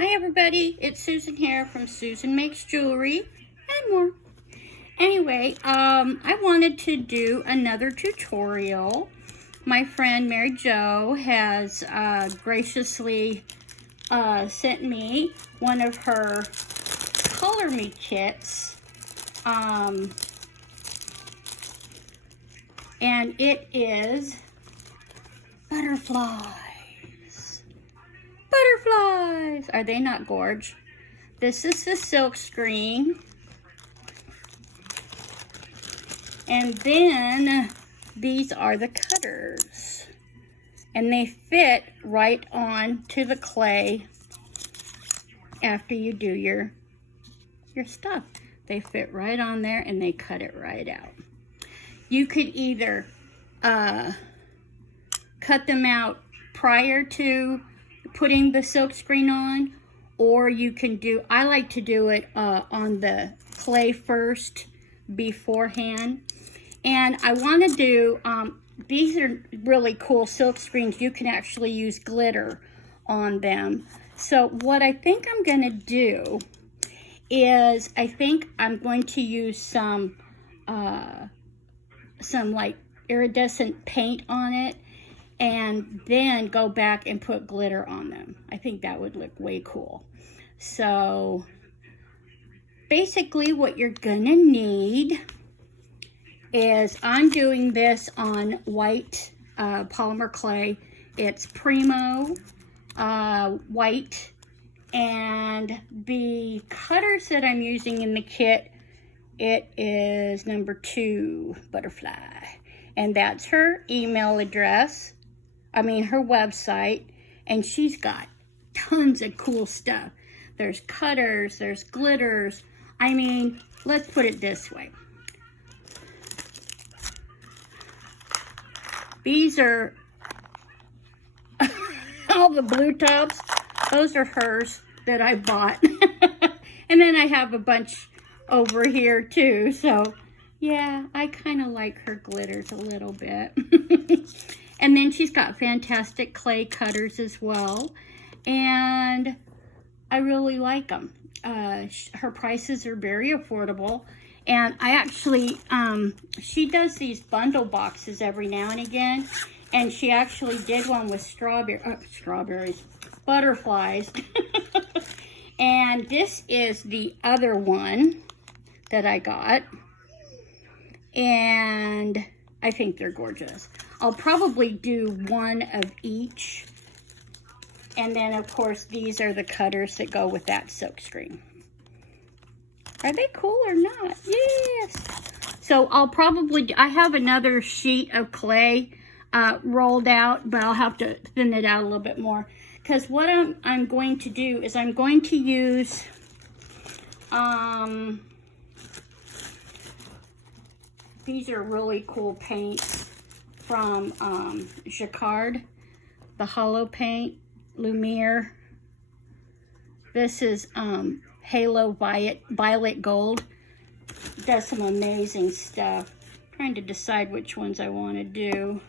Hi everybody, it's Susan here from Susan Makes Jewelry and more. Anyway, I wanted to do another tutorial. My friend Mary Jo has graciously sent me one of her Color Me kits. And it is butterflies. Butterflies! Are they not gorge? This is the silk screen. And then these are the cutters. And they fit right on to the clay after you do your stuff. They fit right on there and they cut it right out. You could either cut them out prior to putting the silk screen on, or you can do, I like to do it on the clay first beforehand. And I want to do, these are really cool silk screens. You can actually use glitter on them. So what I think I'm going to do is, I think I'm going to use some like iridescent paint on it, and then go back and put glitter on them. I think that would look way cool. So basically what you're gonna need is, I'm doing this on white polymer clay. It's Primo white, and the cutters that I'm using in the kit, it is number 2 butterfly, and that's her email address. I mean, her website, and she's got tons of cool stuff. There's cutters, there's glitters. I mean, let's put it this way. These are all the blue tops. Those are hers that I bought. And then I have a bunch over here too. So yeah, I kind of like her glitters a little bit. And then she's got fantastic clay cutters as well. And I really like them. Her prices are very affordable. And I actually, she does these bundle boxes every now and again. And she actually did one with butterflies. And this is the other one that I got. And I think they're gorgeous. I'll probably do one of each. And then, of course, these are the cutters that go with that silk screen. Are they cool or not? Yes. So I'll probably, I have another sheet of clay rolled out, but I'll have to thin it out a little bit more. Because what I'm going to do is I'm going to use these are really cool paints from Jacquard, the hollow paint, Lumiere. This is Halo Violet Gold. It does some amazing stuff. I'm trying to decide which ones I want to do.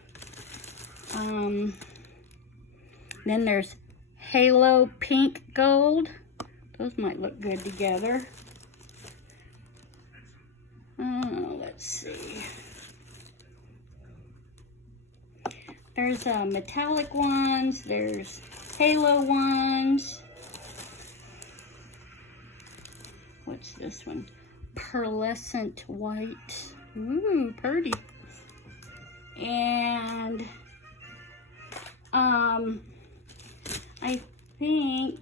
Then there's Halo Pink Gold. Those might look good together. Let's see. There's metallic ones. There's halo ones. What's this one? Pearlescent white. Ooh, pretty. And I think,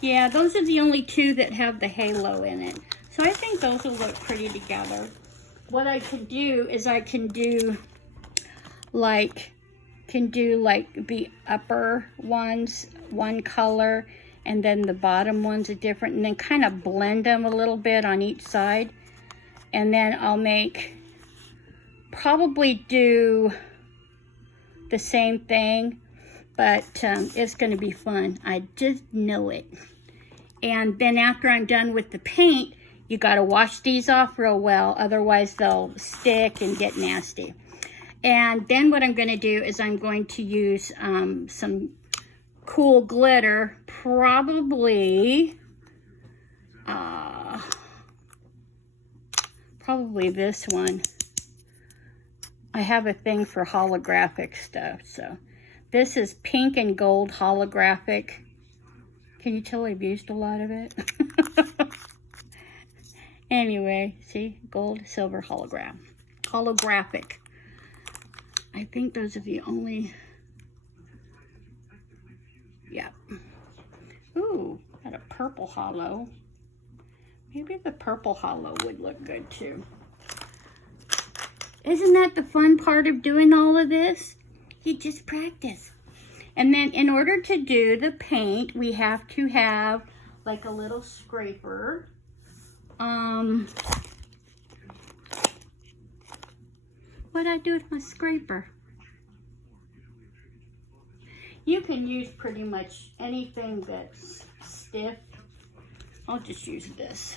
yeah, those are the only two that have the halo in it. So I think those will look pretty together. What I can do is I can do like the upper ones one color, and then the bottom ones are different, and then kind of blend them a little bit on each side. And then I'll probably do the same thing, but it's going to be fun. I just know it. And then after I'm done with the paint, you got to wash these off real well, otherwise they'll stick and get nasty. And then what I'm going to do is I'm going to use some cool glitter, probably this one. I have a thing for holographic stuff, so this is pink and gold holographic. Can you tell I've used a lot of it? Anyway, see, gold, silver, holographic. I think those are the only, yeah. Ooh, got a purple hollow. Maybe the purple hollow would look good too. Isn't that the fun part of doing all of this? You just practice. And then in order to do the paint, we have to have like a little scraper. What'd I do with my scraper? You can use pretty much anything that's stiff. I'll just use this.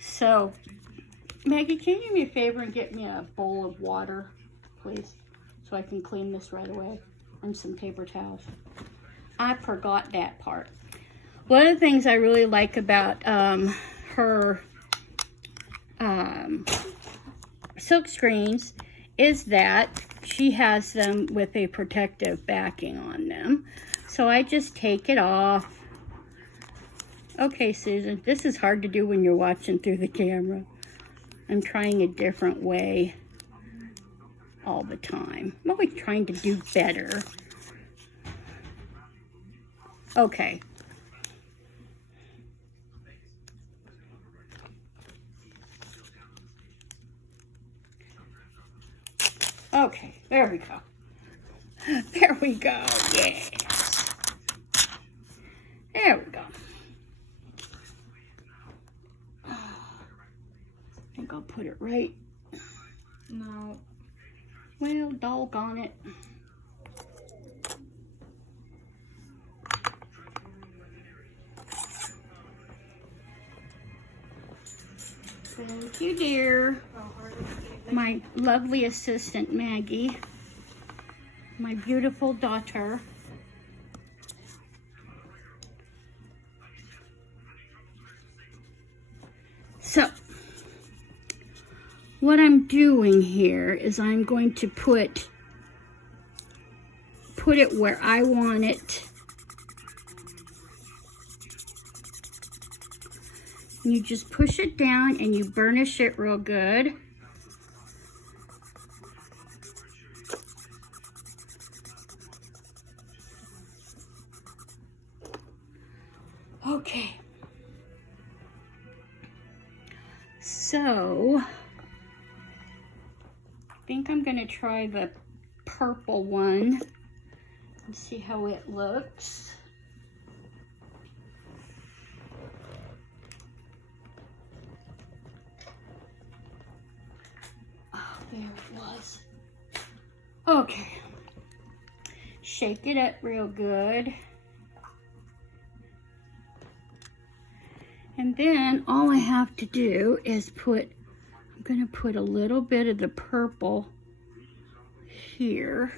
So, Maggie, can you do me a favor and get me a bowl of water, please? So I can clean this right away. And some paper towels. I forgot that part. One of the things I really like about her silk screens is that she has them with a protective backing on them. So I just take it off. Okay, Susan, this is hard to do when you're watching through the camera. I'm trying a different way all the time. I'm always trying to do better. Okay. Okay, there we go. There we go, yes. There we go. I think I'll put it right. No. Well, doggone it. Thank you, dear. My lovely assistant, Maggie. My beautiful daughter. So, what I'm doing here is I'm going to put it where I want it. And you just push it down and you burnish it real good. Okay. So, I think I'm going to try the purple one and see how it looks. Oh, there it was. Okay. Shake it up real good. And then all I have to do is I'm going to put a little bit of the purple here.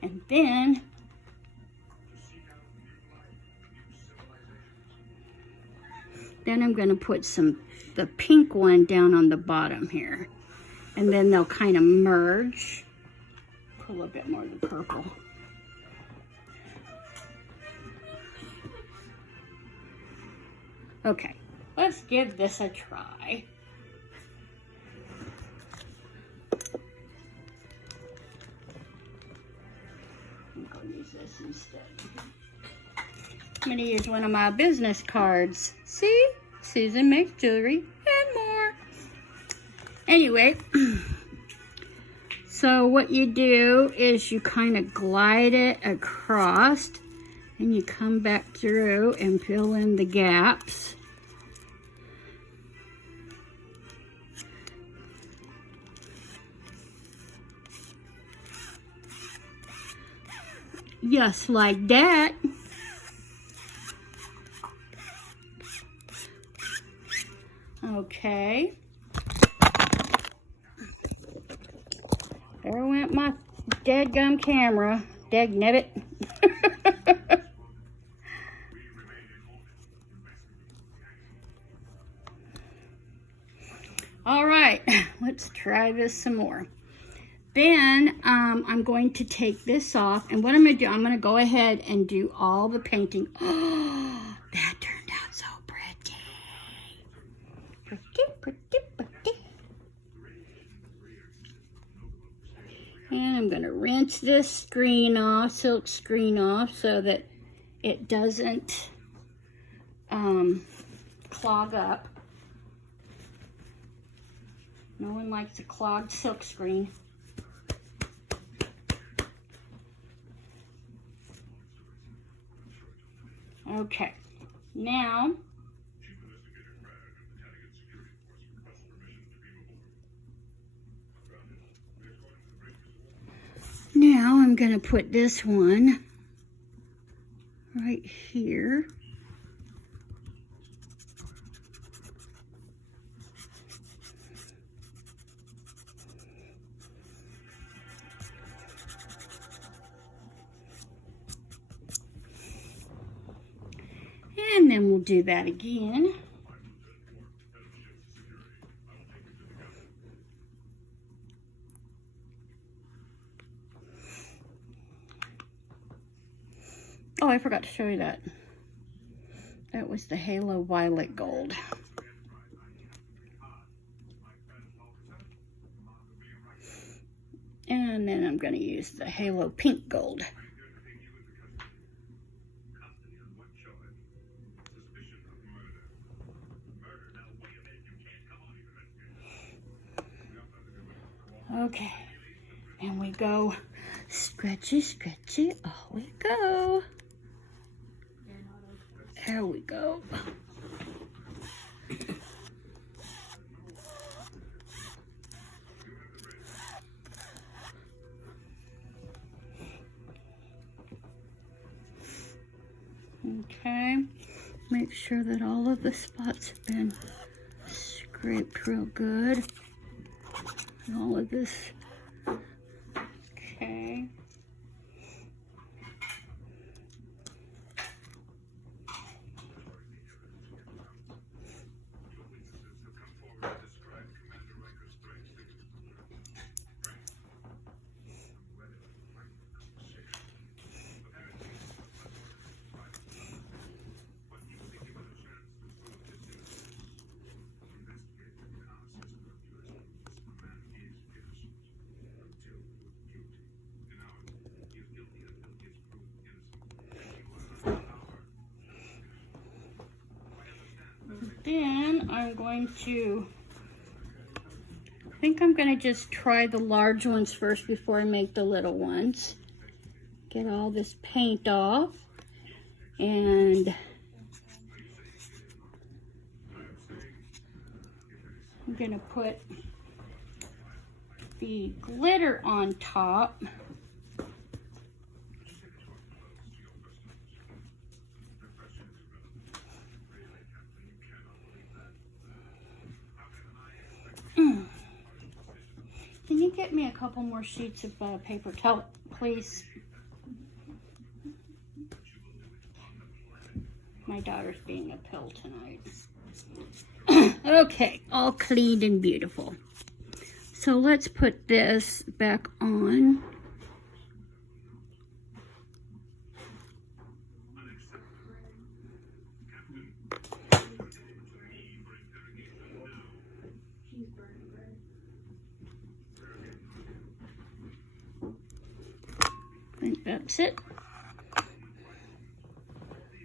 And then I'm going to put the pink one down on the bottom here. And then they'll kind of merge. Put a little bit more of the purple. Okay, let's give this a try. I'm going to use this instead. I'm going to use one of my business cards. See? Susan makes jewelry and more. Anyway, so what you do is you kind of glide it across and you come back through and fill in the gaps. Just like that. Okay. There went my dadgum camera. Dagnabbit. All right, let's try this some more. Then I'm going to take this off, and what I'm going to do, I'm going to go ahead and do all the painting. Oh, that turned out so pretty. Pretty, pretty, pretty. And I'm going to rinse this screen off, silk screen off, so that it doesn't clog up. No one likes a clogged silk screen. Okay, now I'm going to put this one right here. And then we'll do that again. Oh, I forgot to show you that. That was the Halo Violet Gold. And then I'm going to use the Halo Pink Gold. Okay, and we go stretchy, stretchy, oh we go. There we go. Okay, make sure that all of the spots have been scraped real good. All of this. Okay. Then I'm going to, I think I'm going to just try the large ones first before I make the little ones. Get all this paint off, and I'm going to put the glitter on top. Can you get me a couple more sheets of paper towel, please? My daughter's being a pill tonight. Okay, all cleaned and beautiful. So let's put this back on. I think that's it.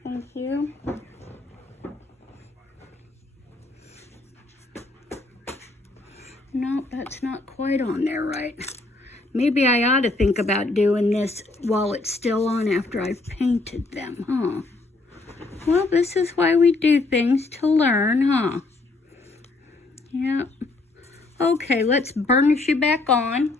Thank you. No, that's not quite on there right. Maybe I ought to think about doing this while it's still on after I've painted them, huh? Well, this is why we do things, to learn, huh? Yep. Okay, let's burnish you back on.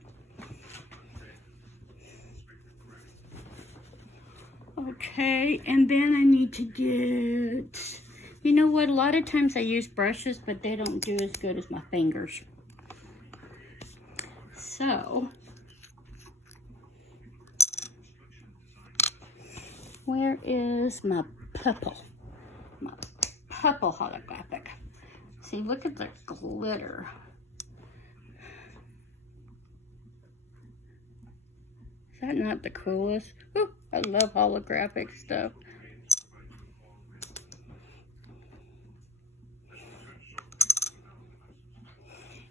Okay, and then I need to get You know what? A lot of times I use brushes, but they don't do as good as my fingers. So, where is my purple? My purple holographic. See, look at the glitter. Is that not the coolest? Ooh, I love holographic stuff.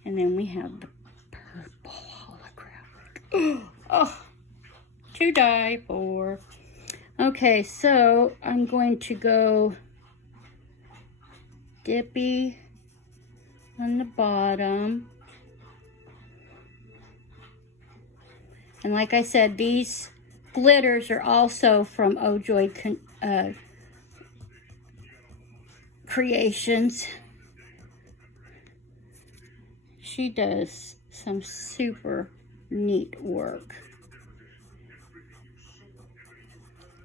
And then we have the purple holographic. Oh, to die for. Okay, so I'm going to go dippy on the bottom. And like I said, these glitters are also from Ojoycreations. She does some super neat work.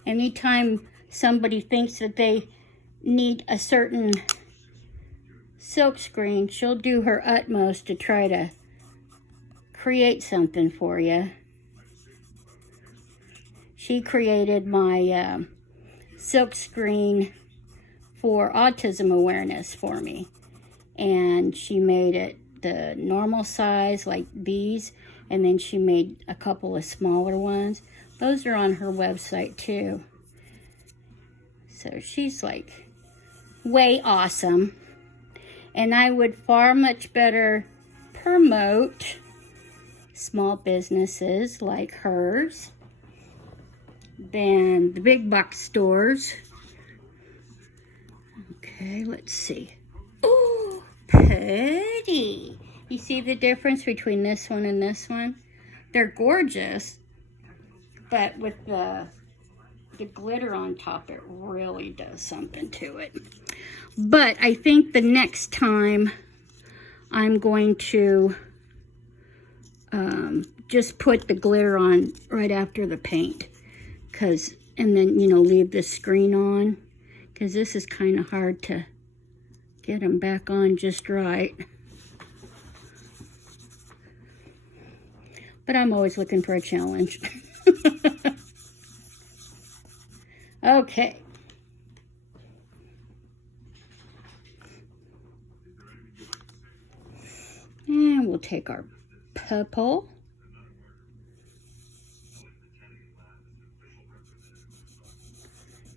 Anytime somebody thinks that they need a certain silk screen, she'll do her utmost to try to create something for you. She created my silk screen for autism awareness for me. And she made it the normal size, like these, and then she made a couple of smaller ones. Those are on her website too. So she's like way awesome. And I would far much better promote small businesses like hers than the big box stores. Okay, let's see. Oh, pretty. You see the difference between this one and this one? They're gorgeous, but with the glitter on top, it really does something to it. But I think the next time I'm going to just put the glitter on right after the paint, and then, you know, leave the screen on, because this is kind of hard to get them back on just right. But I'm always looking for a challenge. Okay. And we'll take our purple.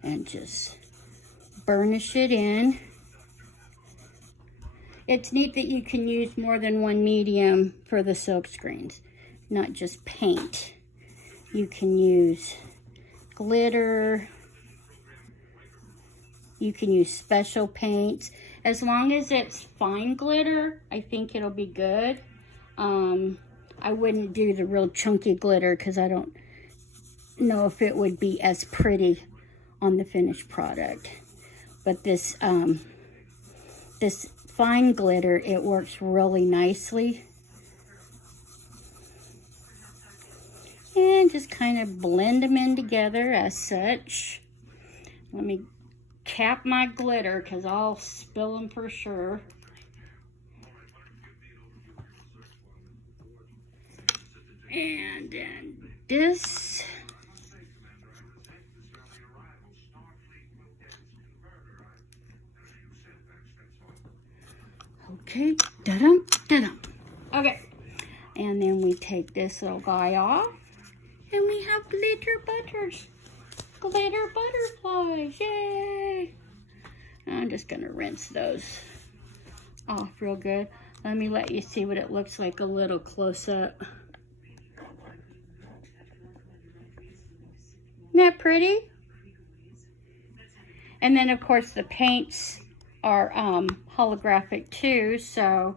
And just burnish it in. It's neat that you can use more than one medium for the silk screens, not just paint. You can use glitter. You can use special paints. As long as it's fine glitter, I think it'll be good. I wouldn't do the real chunky glitter because I don't know if it would be as pretty on the finished product. But this this fine glitter, it works really nicely. And just kind of blend them in together as such. Let me cap my glitter because I'll spill them for sure. And then this. Okay, da-dum, da-dum. Okay, and then we take this little guy off, and we have glitter butters. Glitter butterflies, yay! I'm just gonna rinse those off real good. Let me let you see what it looks like a little close up. Isn't that pretty? And then of course the paints are holographic too, so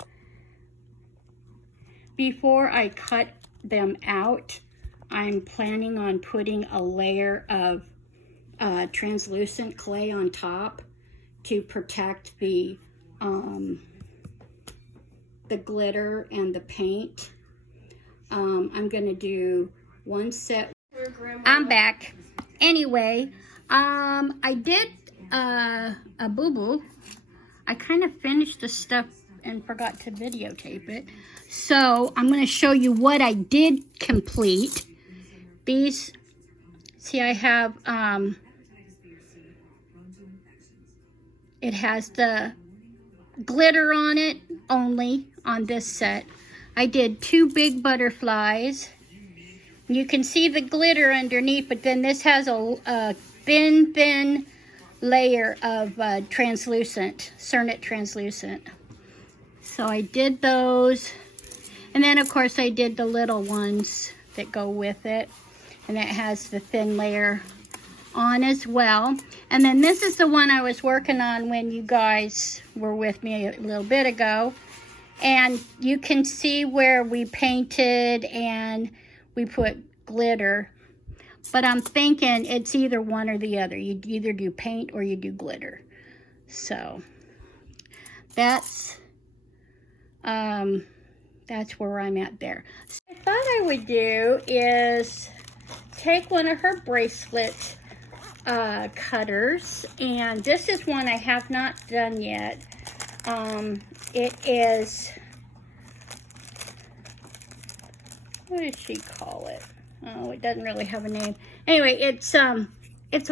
before I cut them out, I'm planning on putting a layer of translucent clay on top to protect the glitter and the paint. I'm gonna do one set. I'm back. Anyway, I did a boo-boo I kind of finished the stuff and forgot to videotape it. So I'm going to show you what I did complete. These, see, I have, it has the glitter on it only on this set. I did 2 big butterflies. You can see the glitter underneath, but then this has a thin layer of translucent, Cernet translucent. So I did those. And then of course I did the little ones that go with it. And that has the thin layer on as well. And then this is the one I was working on when you guys were with me a little bit ago. And you can see where we painted and we put glitter. But I'm thinking it's either one or the other. You either do paint or you do glitter. So that's where I'm at there. So what I thought I would do is take one of her bracelet cutters, and this is one I have not done yet. It is, what did she call it? Oh, it doesn't really have a name. Anyway, it's a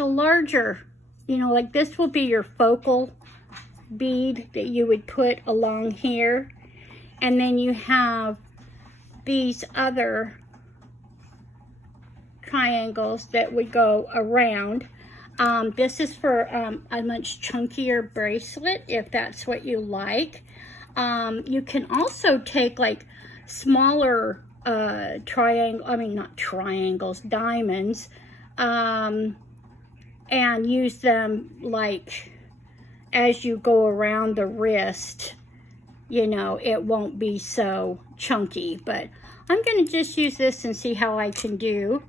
larger, you know, like this will be your focal bead that you would put along here. And then you have these other triangles that would go around. This is for a much chunkier bracelet, if that's what you like. You can also take like smaller diamonds, and use them like as you go around the wrist. You know, it won't be so chunky, but I'm going to just use this and see how I can do.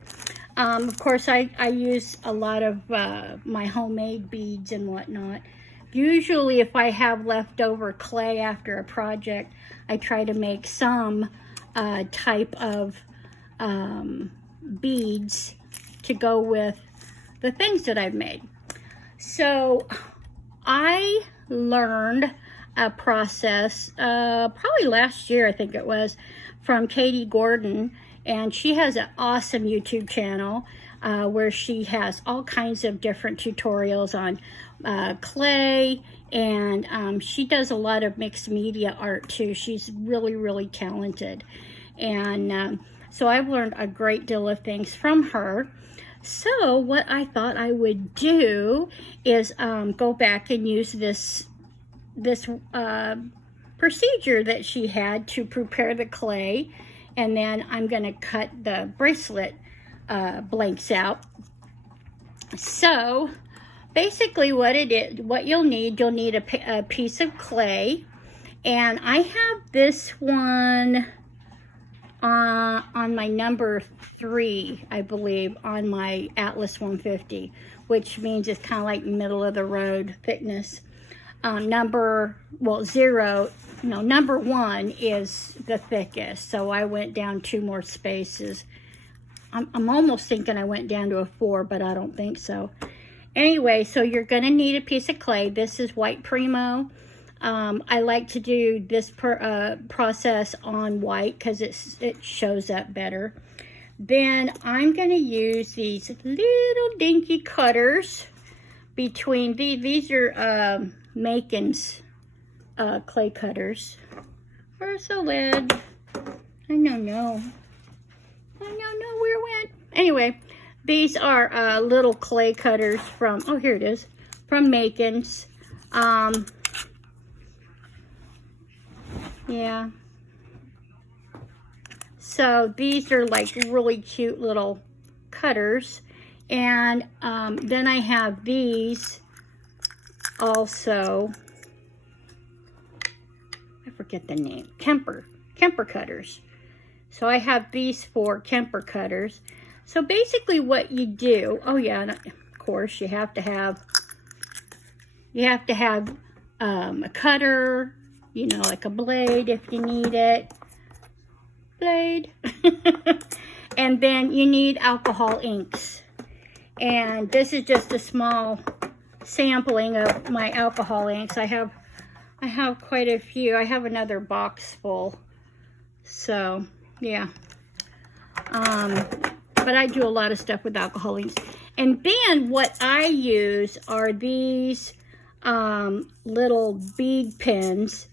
Of course, I use a lot of my homemade beads and whatnot. Usually, if I have leftover clay after a project, I try to make some type of beads to go with the things that I've made. So, I learned a process probably last year, I think it was, from Katie Gordon, and she has an awesome YouTube channel where she has all kinds of different tutorials on clay, and she does a lot of mixed media art too. She's really talented, and so I've learned a great deal of things from her. So what I thought I would do is go back and use this procedure that she had to prepare the clay, and then I'm going to cut the bracelet blanks out. So basically what you'll need a piece of clay, and I have this one on my number 3, I believe, on my Atlas 150, which means it's kind of like middle of the road thickness. Number 1 is the thickest, so I went down 2 more spaces. I'm almost thinking I went down to a 4, but I don't think so. Anyway, so you're going to need a piece of clay. This is white Primo. I like to do this process on white because it shows up better. Then I'm going to use these little dinky cutters between these are Makin's clay cutters. Where's the lid? I don't know where it went. Anyway, these are little clay cutters from, oh, here it is, from Makin's. Yeah. So these are like really cute little cutters. And then I have these also, I forget the name, Kemper cutters. So I have these 4 Kemper cutters. So basically what you do, oh yeah, and of course you have to have a cutter, you know, like a blade if you need it. Blade. And then you need alcohol inks. And this is just a small sampling of my alcohol inks. I have I have quite a few. I have another box full. So, yeah. But I do a lot of stuff with alcohol inks. And then what I use are these little bead pins.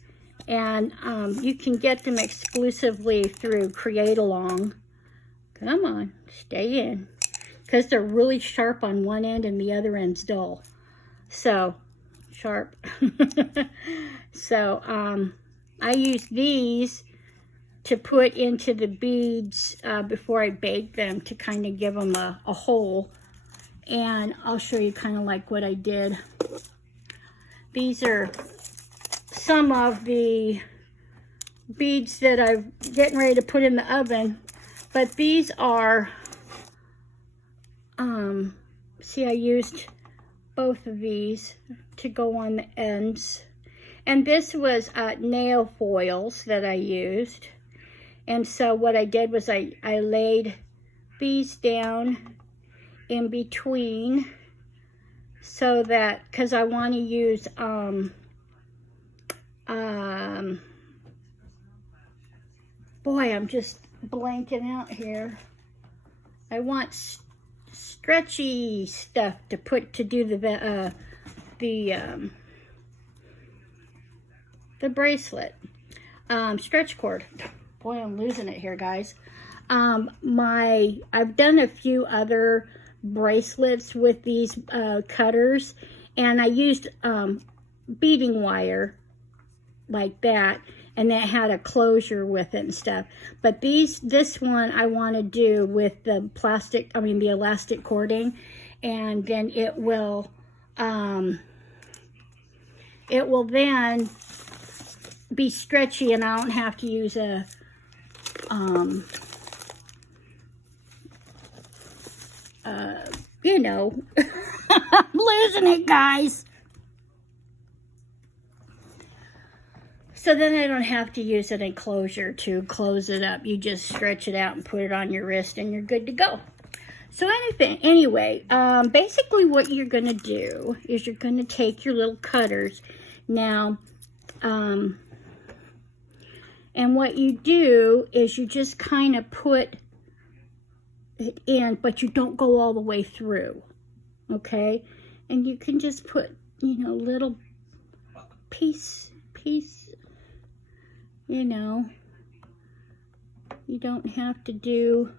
And you can get them exclusively through Create Along. Come on, stay in. Because they're really sharp on one end and the other end's dull. So, sharp. So, I use these to put into the beads before I bake them to kind of give them a hole. And I'll show you kind of like what I did. These are some of the beads that I'm getting ready to put in the oven. But these are, see, I used both of these to go on the ends. And this was nail foils that I used. And so what I did was I laid these down in between so that, because I want to use, boy, I'm just blanking out here. I want stretchy stuff to put to do the bracelet. Stretch cord. Boy, I'm losing it here, guys. I've done a few other bracelets with these cutters, and I used beading wire like that, and that had a closure with it and stuff. But this one I want to do with the the elastic cording, and then it will then be stretchy, and I don't have to use a you know, I'm losing it, guys. So then I don't have to use an enclosure to close it up. You just stretch it out and put it on your wrist and you're good to go. So anyway, basically what you're going to do is you're going to take your little cutters. Now, and what you do is you just kind of put it in, but you don't go all the way through, okay? And you can just put, you know, little piece, you know. You don't have to do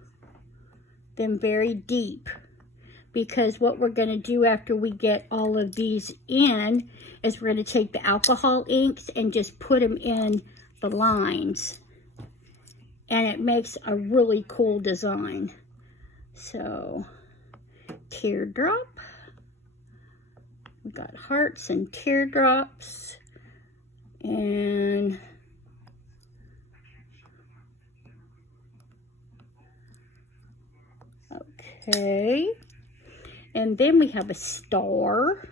them very deep, because what we're going to do after we get all of these in is we're going to take the alcohol inks and just put them in the lines, and it makes a really cool design. So, teardrop. We've got hearts and teardrops, and okay, and then we have a star,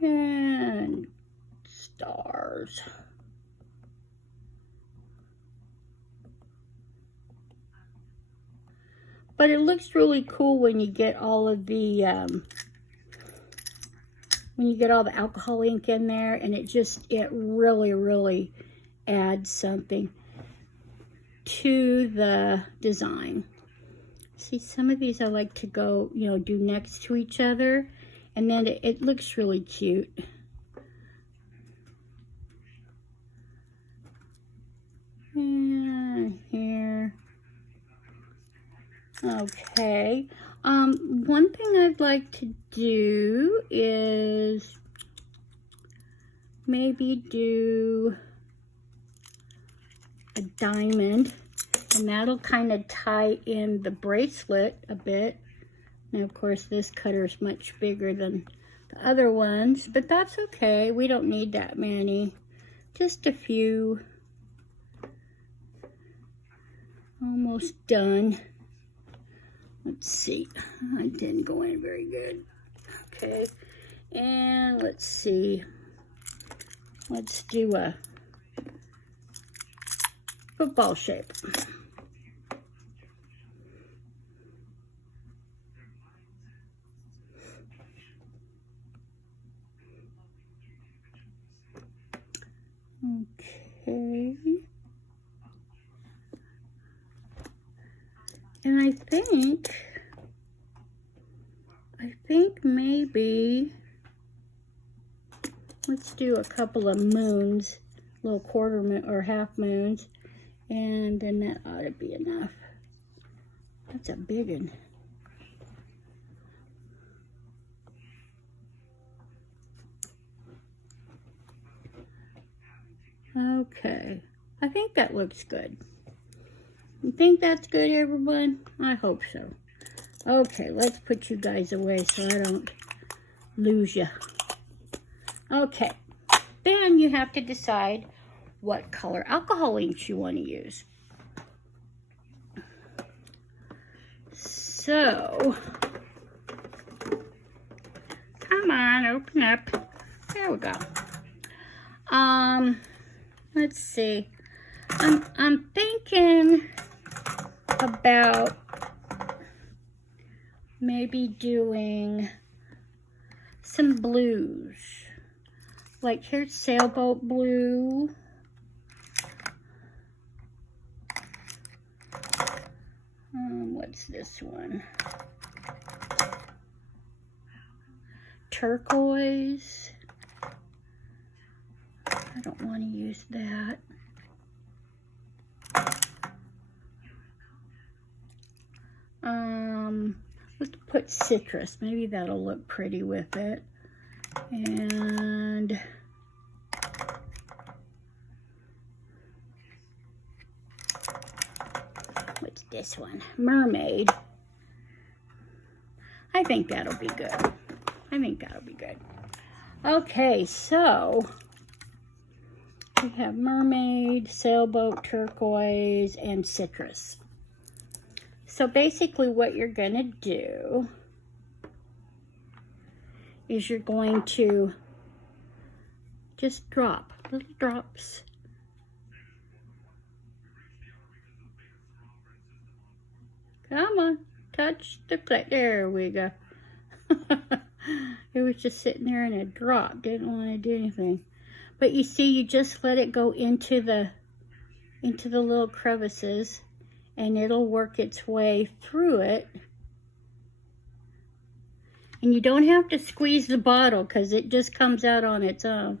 and stars. But it looks really cool when you get all of the alcohol ink in there, and it really adds something to the design. See, some of these I like to go, you know, do next to each other, and then it looks really cute. And here. Okay. One thing I'd like to do is maybe do a diamond, and that'll kind of tie in the bracelet a bit. Now, of course, this cutter is much bigger than the other ones, but that's okay. We don't need that many. Just a few. Almost done. Let's see. I didn't go in very good. Okay. And let's see. Let's do a football shape. Okay. And I think maybe, let's do a couple of moons, little quarter moon or half moons, and then that ought to be enough. That's a big one. Okay, I think that looks good. You think that's good, everyone? I hope so. Okay, let's put you guys away so I don't lose you. Okay, then you have to decide what color alcohol inks you want to use. So, come on, open up. There we go. Let's see. I'm thinking about maybe doing some blues. Like here's sailboat blue. What's this one? Turquoise. I don't want to use that. Let's put citrus. Maybe that'll look pretty with it. And what's this one? Mermaid. I think that'll be good. I think that'll be good. Okay, so we have mermaid, sailboat, turquoise, and citrus. So basically what you're going to do is you're going to just drop little drops. Come on, touch the plate. There we go. It was just sitting there and it dropped. Didn't want to do anything. But you see, you just let it go into the little crevices, and it'll work its way through it. And you don't have to squeeze the bottle because it just comes out on its own.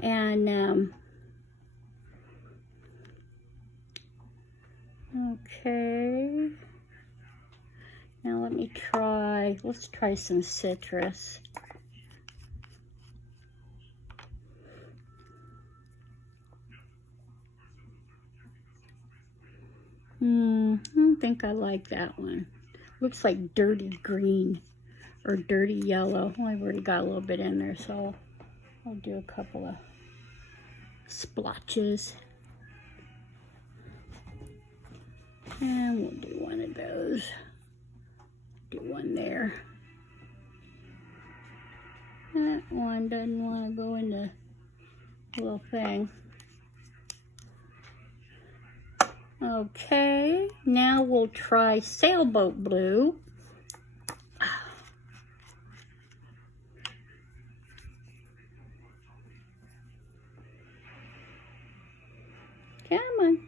And okay. Now let me try, let's try some citrus. I don't think I like that one. Looks like dirty green or dirty yellow. Well, I've already got a little bit in there, so I'll do a couple of splotches. And we'll do one of those. Do one there. That one doesn't want to go in the little thing. Okay, now we'll try sailboat blue. Come on.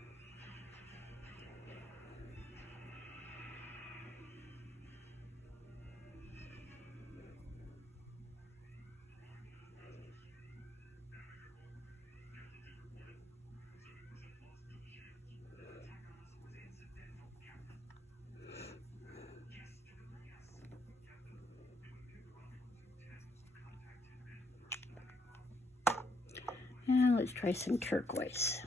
Now let's try some turquoise.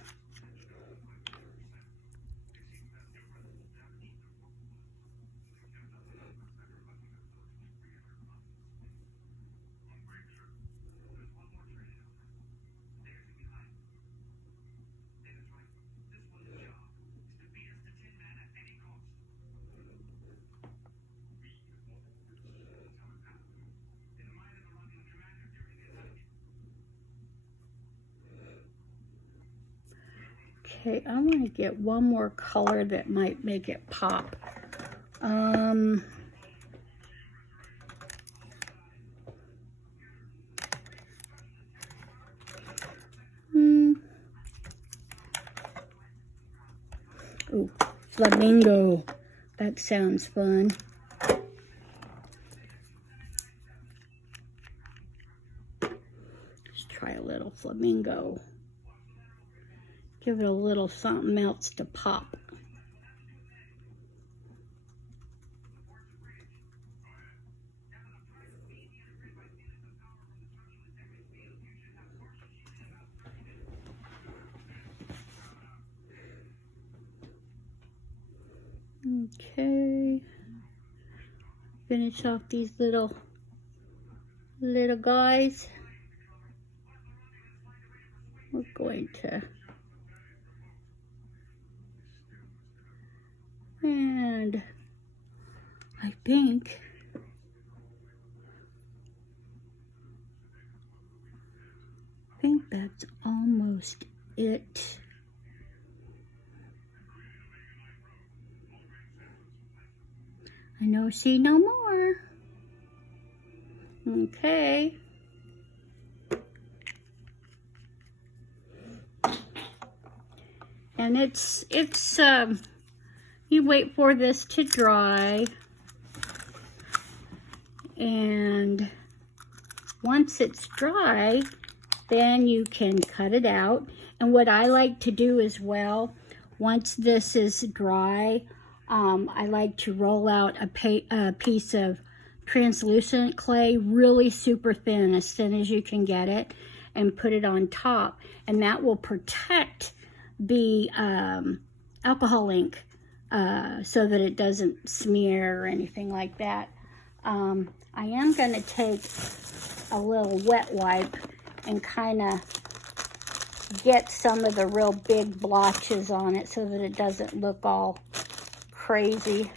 Okay, I want to get one more color that might make it pop. Ooh, flamingo. That sounds fun. Let's try a little flamingo. Give it a little something else to pop. Okay, finish off these little guys. We're going to, and I think that's almost it. I know, see no more. Okay. And it's you wait for this to dry, and once it's dry, then you can cut it out. And what I like to do as well, once this is dry, I like to roll out a piece of translucent clay, really super thin, as thin as you can get it, and put it on top. And that will protect the alcohol ink so that it doesn't smear or anything like that. I am going to take a little wet wipe and kind of get some of the real big blotches on it so that it doesn't look all crazy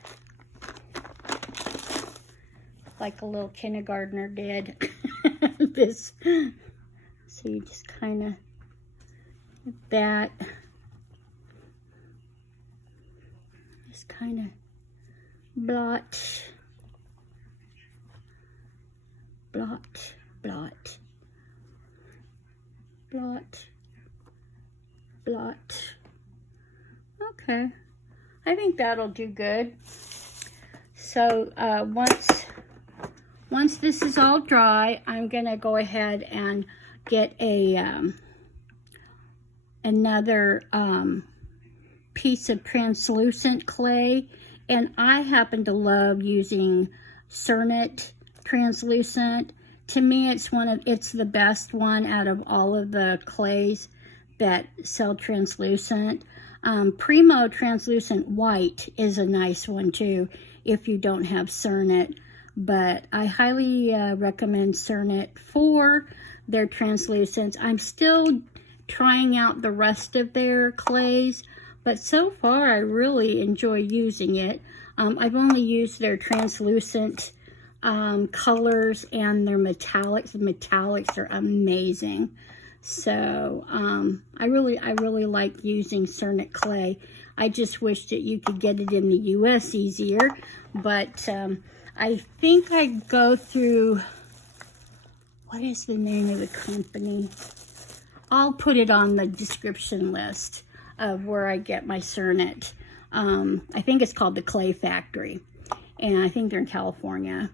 like a little kindergartner did. This, so you just kind of that, just kind of blot, blot, blot, blot, blot. Okay, I think that'll do good. So once this is all dry, I'm gonna go ahead and get a another piece of translucent clay, and I happen to love using Cernet translucent. To me, it's the best one out of all of the clays that sell translucent. Primo translucent white is a nice one too if you don't have Cernet, but I highly recommend Cernet for their translucents. I'm still trying out the rest of their clays, but so far I really enjoy using it. I've only used their translucent colors and their metallics. The metallics are amazing. So I really like using Cernet clay. I just wish that you could get it in the US easier, but I think I go through, what is the name of the company? I'll put it on the description list of where I get my Cernet. I think it's called the Clay Factory, and I think they're in California.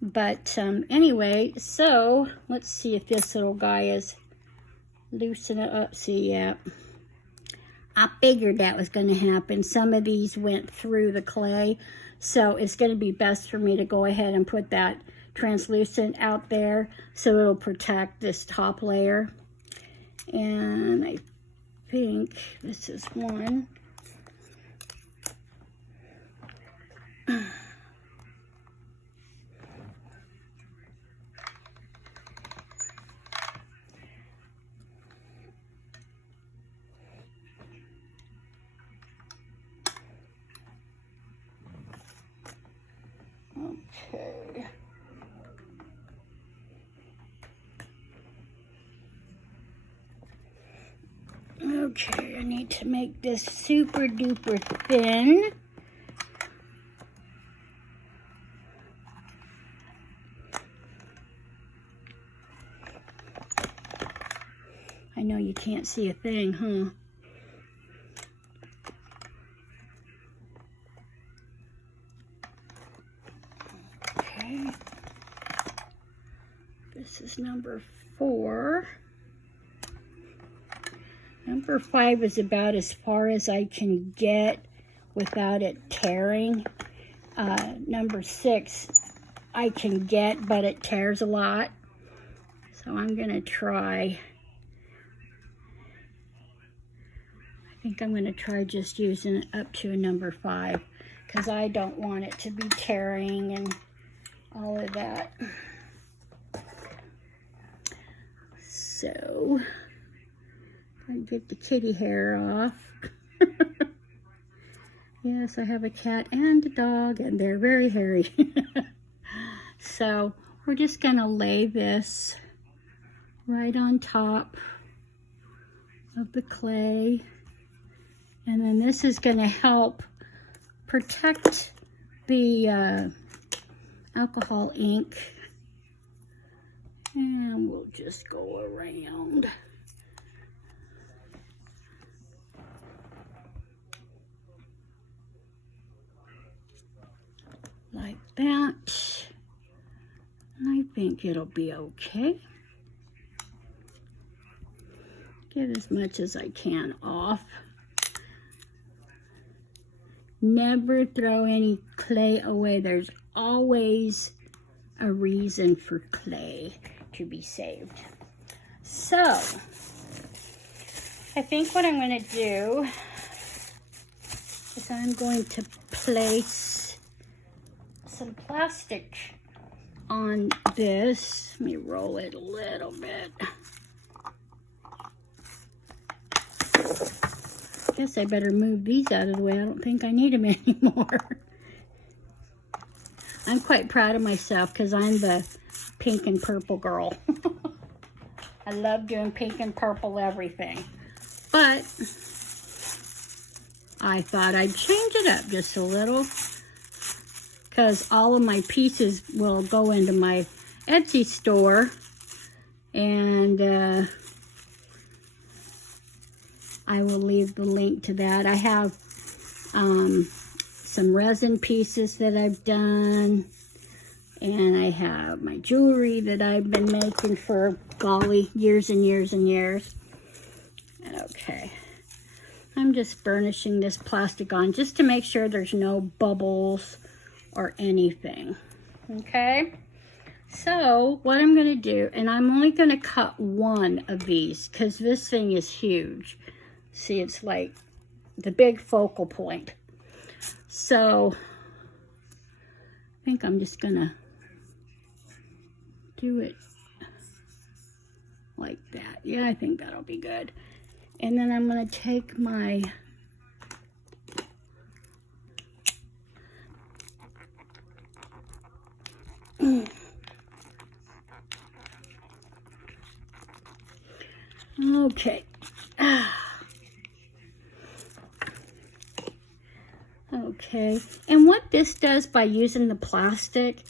But anyway, so let's see if this little guy is loosen it up. See, yeah, I figured that was going to happen. Some of these went through the clay, so it's going to be best for me to go ahead and put that translucent out there so it'll protect this top layer. And I think this is one. Okay. Okay, I need to make this super duper thin. I know you can't see a thing, huh? is number 4. Number 5 is about as far as I can get without it tearing. Number 6 I can get, but it tears a lot. So I'm going to try, I think I'm going to try just using it up to a number 5, because I don't want it to be tearing and all of that. So, I get the kitty hair off. Yes, I have a cat and a dog, and they're very hairy. So, we're just going to lay this right on top of the clay. And then this is going to help protect the alcohol ink. And we'll just go around. Like that. I think it'll be okay. Get as much as I can off. Never throw any clay away. There's always a reason for clay to be saved. So, I think what I'm going to do is I'm going to place some plastic on this. Let me roll it a little bit. Guess I better move these out of the way. I don't think I need them anymore. I'm quite proud of myself because I'm the pink and purple girl. I love doing pink and purple everything. But I thought I'd change it up just a little, because all of my pieces will go into my Etsy store, and I will leave the link to that. I have some resin pieces that I've done, and I have my jewelry that I've been making for, golly, years and years and years. Okay, I'm just burnishing this plastic on just to make sure there's no bubbles or anything. Okay, so what I'm going to do, and I'm only going to cut one of these because this thing is huge. See, it's like the big focal point. So I think I'm just going to do it like that. Yeah, I think that'll be good. And then I'm going to take my okay. Okay, and what this does by using the plastic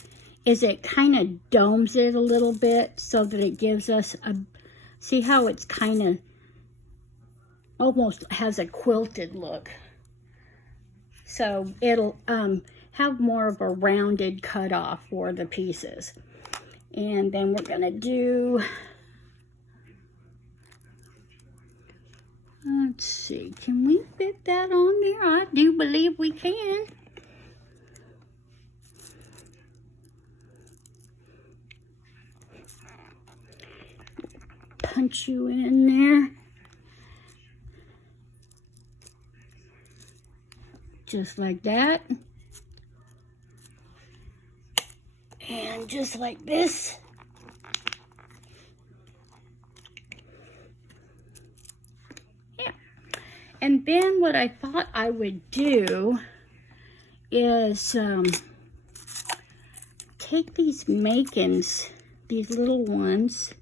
is it kind of domes it a little bit so that it gives us a, see how it's kind of almost has a quilted look. So it'll have more of a rounded cutoff for the pieces. And then we're gonna do, let's see, can we fit that on there? I do believe we can. Punch you in there. Just like that. And just like this. Yeah. And then what I thought I would do is take these makings, these little ones,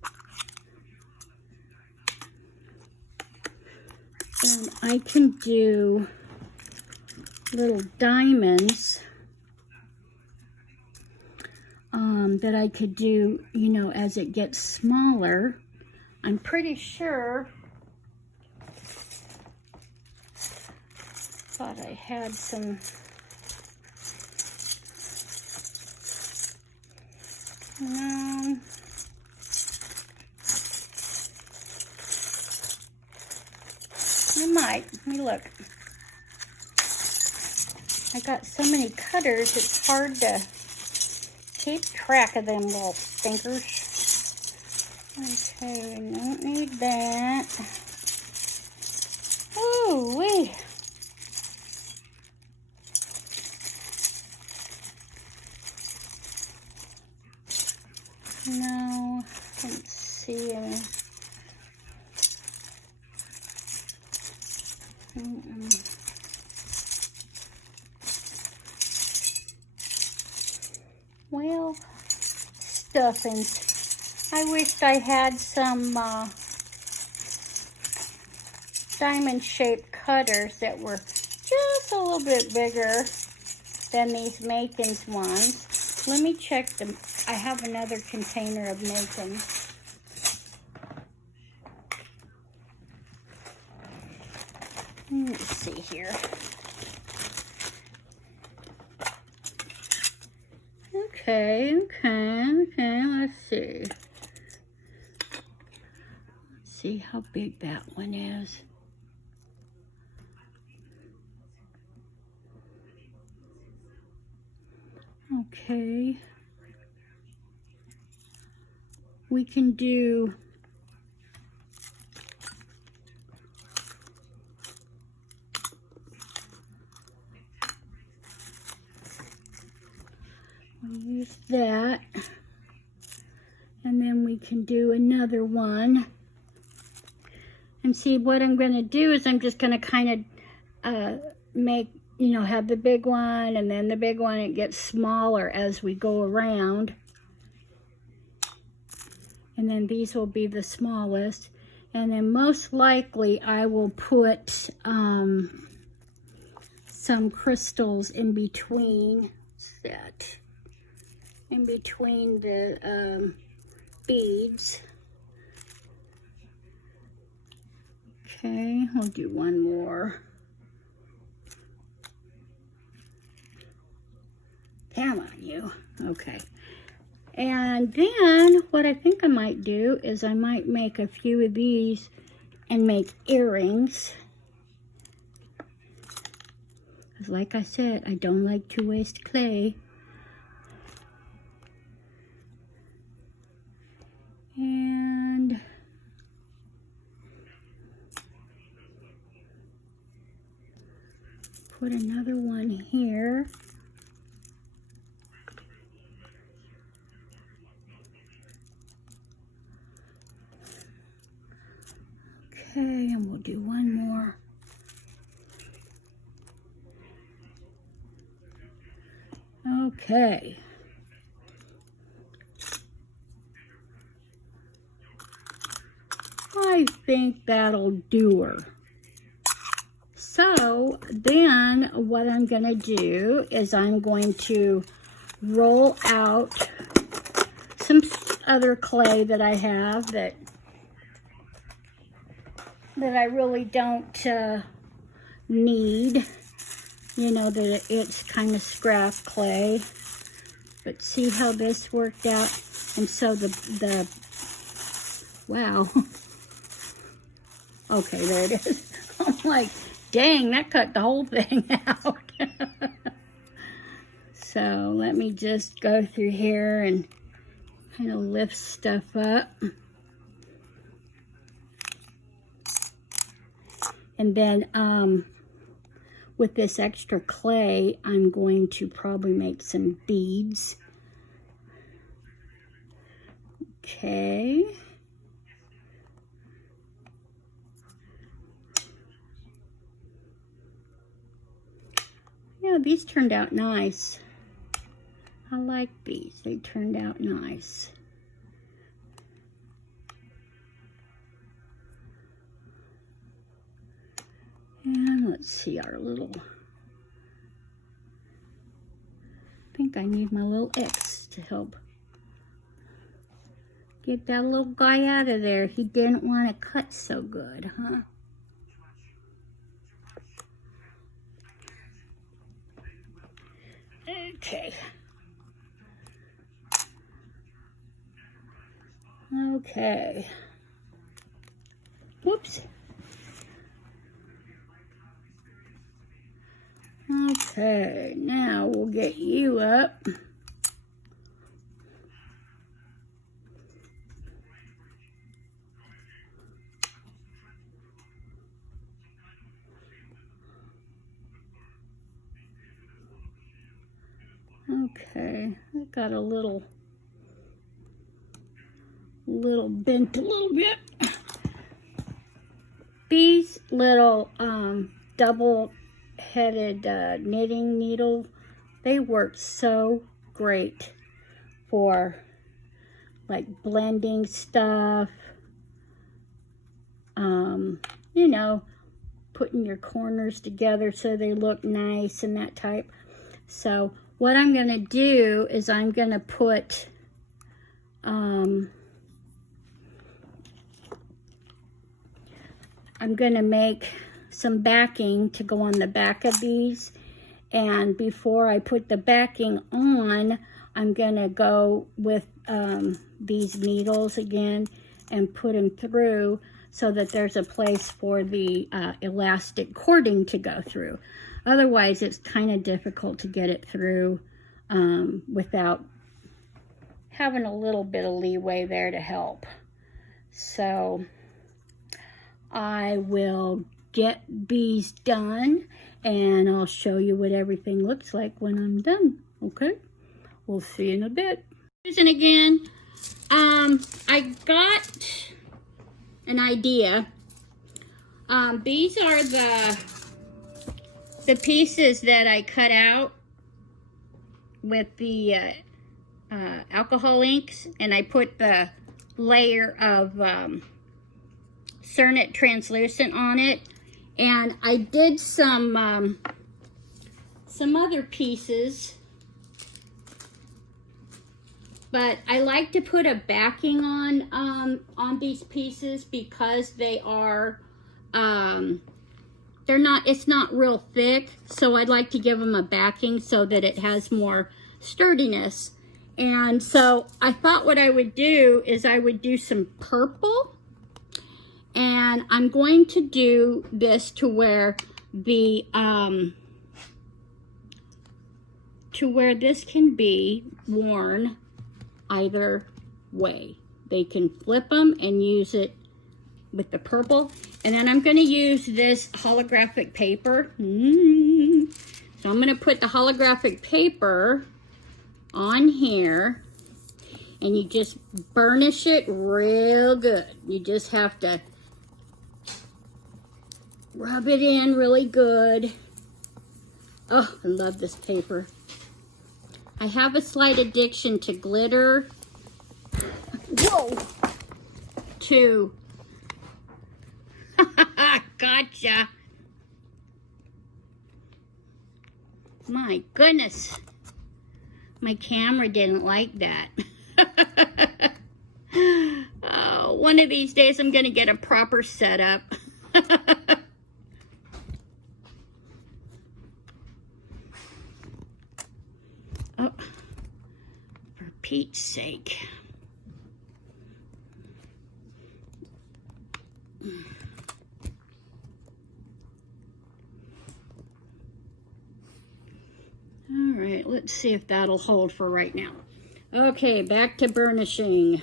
and I can do little diamonds that I could do, you know, as it gets smaller. I'm pretty sure, thought I had some, no, I might. Let me look. I got so many cutters, it's hard to keep track of them little stinkers. Okay, we don't need that. Ooh wee. No, I can't see any. Well, stuffings. I wished I had some diamond-shaped cutters that were just a little bit bigger than these Makins ones. Let me check them. I have another container of Makins. Let's see here. Okay, let's see. Let's see how big that one is. Okay. We can do use that, and then we can do another one. And see, what I'm going to do is I'm just going to kind of make, you know, have the big one and then the big one. It gets smaller as we go around. And then these will be the smallest. And then most likely I will put some crystals in between. What's that? In between the beads. Okay, we'll do one more. Come on, you. Okay. And then what I think I might do is I might make a few of these and make earrings. Because like I said, I don't like to waste clay. And put another one here. Okay, and we'll do one more. Okay. I think that'll do her. So then what I'm going to do is I'm going to roll out some other clay that I have that I really don't need. You know, that it's kind of scrap clay. But see how this worked out? And so the wow. Okay, there it is. I'm like, dang, that cut the whole thing out. So let me just go through here and kind of lift stuff up. And then with this extra clay, I'm going to probably make some beads. Okay. Yeah, these turned out nice. I like these. They turned out nice. And let's see our little, I think I need my little X to help get that little guy out of there. He didn't want to cut so good, huh? Okay. Okay. Whoops. Okay, now we'll get you up. Okay, I got a little bent a little bit. These little double-headed knitting needle, they work so great for like blending stuff, you know, putting your corners together so they look nice and that type. So what I'm going to do is I'm going to put I'm going to make some backing to go on the back of these, and before I put the backing on, I'm going to go with these needles again and put them through so that there's a place for the elastic cording to go through. Otherwise, it's kind of difficult to get it through without having a little bit of leeway there to help. So I will get these done and I'll show you what everything looks like when I'm done. Okay, we'll see you in a bit. And again, I got an idea. These are the pieces that I cut out with the alcohol inks, and I put the layer of Cernit translucent on it, and I did some other pieces, but I like to put a backing on these pieces because they are it's not real thick, so I'd like to give them a backing so that it has more sturdiness. And so I thought what I would do is I would do some purple, and I'm going to do this to where the this can be worn either way. They can flip them and use it with the purple, and then I'm going to use this holographic paper. So I'm going to put the holographic paper on here, and you just burnish it real good. You just have to rub it in really good. Oh, I love this paper. I have a slight addiction to glitter. Whoa! Gotcha. My goodness. My camera didn't like that. Oh, one of these days I'm going to get a proper setup. Oh, for Pete's sake. All right, let's see if that'll hold for right now. Okay, back to burnishing.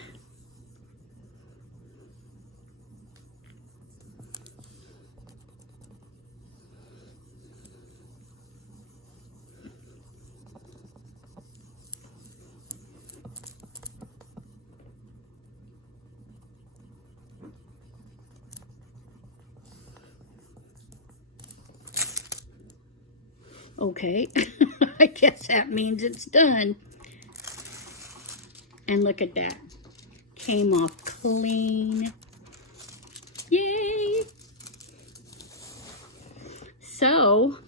Okay, I guess that means it's done. And look at that. Came off clean. Yay! So,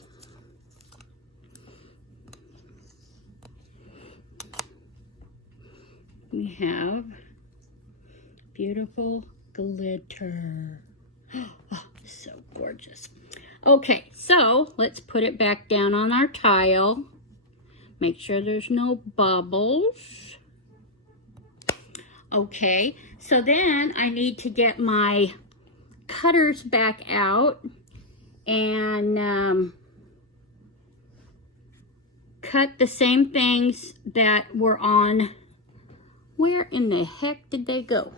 we have beautiful glitter. Oh, so gorgeous. Okay, so let's put it back down on our tile. Make sure there's no bubbles. Okay, so then I need to get my cutters back out, and cut the same things that were on, where in the heck did they go?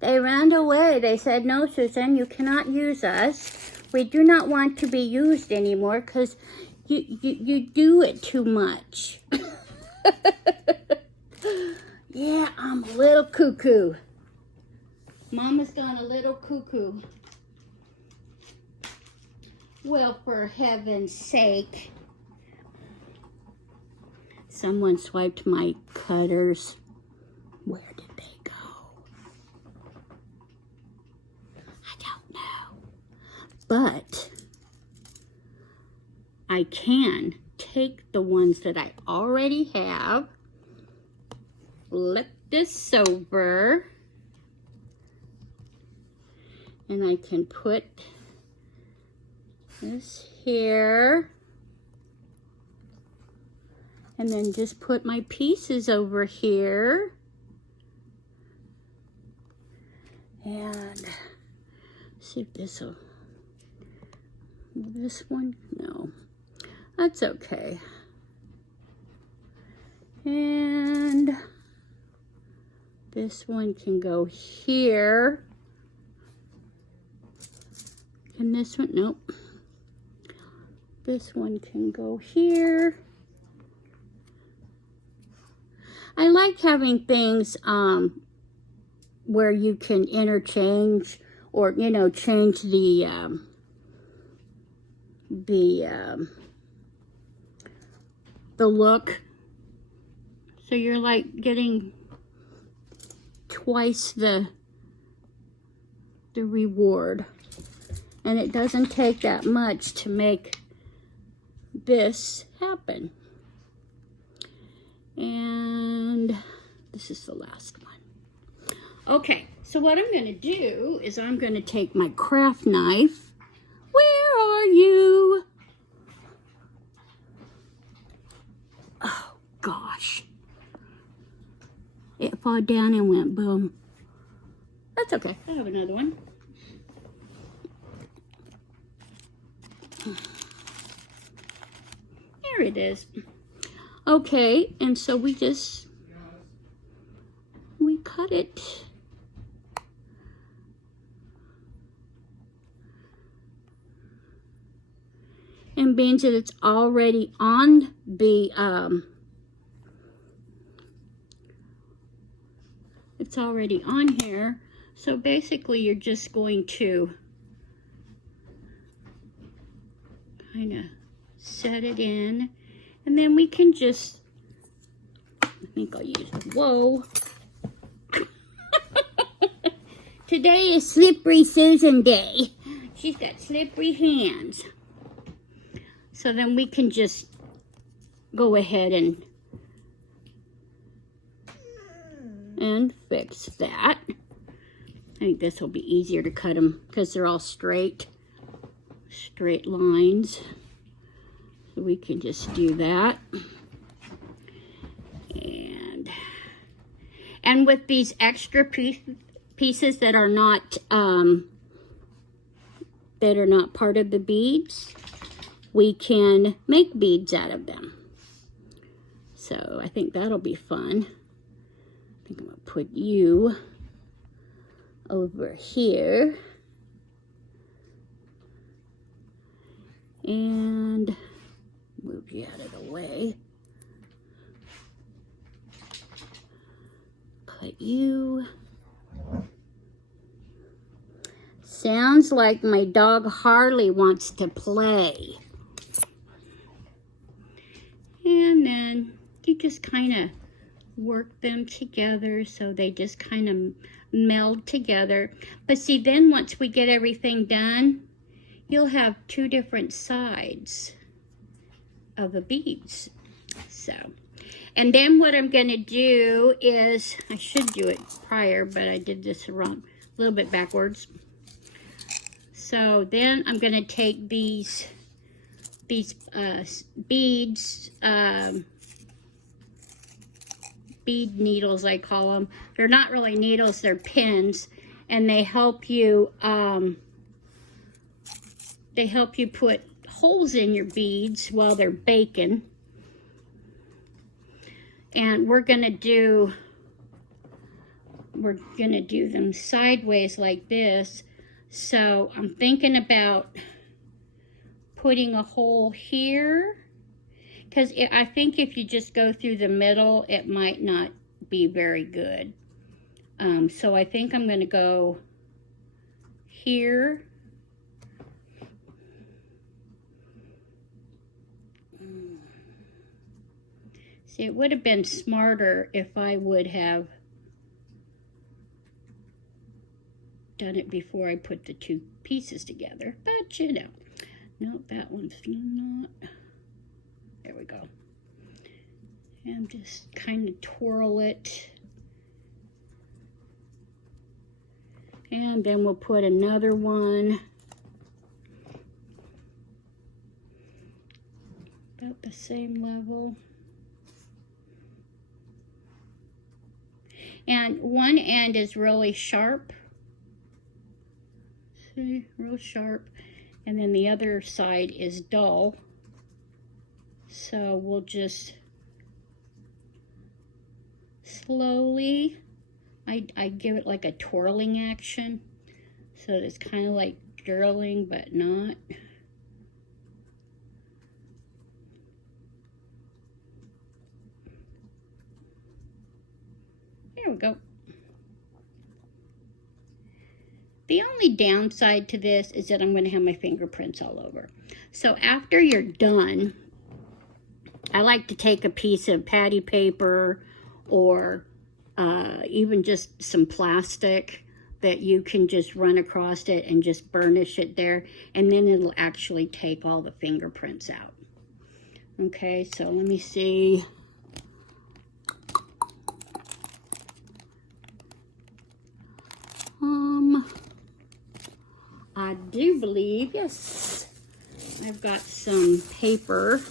They ran away. They said, no, Susan, you cannot use us. We do not want to be used anymore because you do it too much. Yeah, I'm a little cuckoo. Mama's gone a little cuckoo. Well, for heaven's sake. Someone swiped my cutters. Where did they go? I don't know. But I can take the ones that I already have, flip this over, and I can put this here, and then just put my pieces over here, and see if this will, this one, no, that's okay. And this one can go here. And this one, nope. This one can go here. I like having things where you can interchange or, you know, change the look. So you're like getting twice the reward. And it doesn't take that much to make this happen. And this is the last one. Okay, so what I'm going to do is I'm going to take my craft knife. Where are you? Oh, gosh. It fell down and went boom. That's okay. I have another one. There it is. Okay, and so we cut it. And being that it's already on the, it's already on here, so basically you're just going to kind of set it in, and then we can just, I think I'll use, whoa. Today is Slippery Susan Day. She's got slippery hands. So then we can just go ahead and fix that. I think this will be easier to cut them because they're all straight lines. So we can just do that. And with these extra pieces that are not part of the beads, we can make beads out of them. So I think that'll be fun. I think I'm gonna put you over here. And move you out of the way. Put you. Sounds like my dog Harley wants to play. And then you just kind of work them together so they just kind of meld together. But see, then once we get everything done, you'll have two different sides of the beads. So, and then what I'm going to do is, I should do it prior, but I did this wrong, a little bit backwards. So then I'm going to take these beads, bead needles, I call them. They're not really needles, they're pins, and they help you put holes in your beads while they're baking. And we're gonna do them sideways like this. So I'm thinking about putting a hole here, because I think if you just go through the middle, it might not be very good. So I think I'm going to go here. See, it would have been smarter if I would have done it before I put the two pieces together, but you know. No, that one's not. There we go. And just kind of twirl it. And then we'll put another one about the same level. And one end is really sharp. See, real sharp. And then the other side is dull. So we'll just slowly, I give it like a twirling action. So it's kind of like drilling, but not. There we go. The only downside to this is that I'm going to have my fingerprints all over. So after you're done, I like to take a piece of patty paper or even just some plastic that you can just run across it and just burnish it there, and then it'll actually take all the fingerprints out. Okay, so let me see. I do believe, yes, I've got some paper.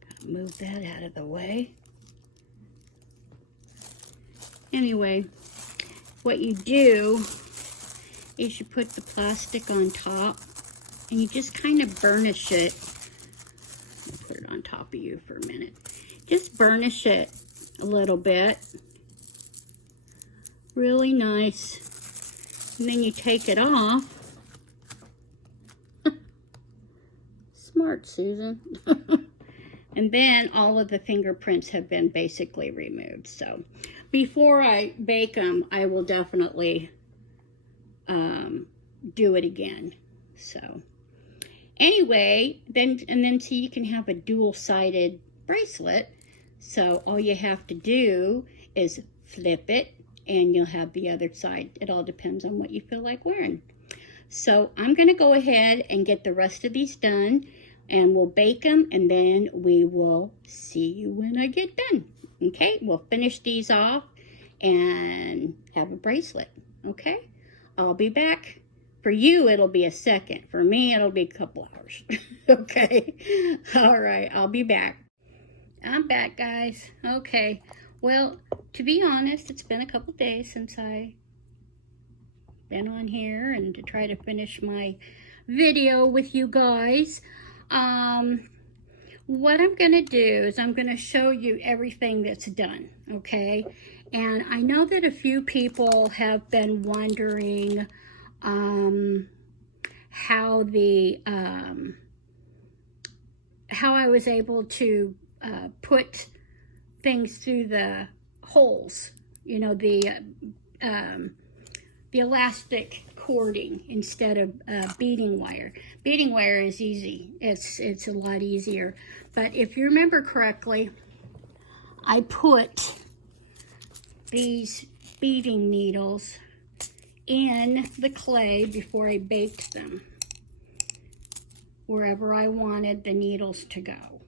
Gotta move that out of the way. Anyway, what you do is you put the plastic on top and you just kind of burnish it. I'll put it on top of you for a minute. Just burnish it a little bit, really nice, and then you take it off. Smart, Susan. And then all of the fingerprints have been basically removed. So before I bake them, I will definitely do it again. So anyway, then so you can have a dual-sided bracelet. So all you have to do is flip it and you'll have the other side. It all depends on what you feel like wearing. So I'm going to go ahead and get the rest of these done, and we'll bake them, and then we will see you when I get done. Okay, we'll finish these off and have a bracelet. Okay, I'll be back. For you, it'll be a second. For me, it'll be a couple hours. Okay, all right, I'll be back. I'm back, guys. Okay, well, to be honest, it's been a couple days since I've been on here and to try to finish my video with you guys. What I'm going to do is I'm going to show you everything that's done, okay? And I know that a few people have been wondering how I was able to put things through the holes, you know, the elastic cording instead of beading wire. Beading wire is easy. It's a lot easier. But if you remember correctly, I put these beading needles in the clay before I baked them, wherever I wanted the needles to go.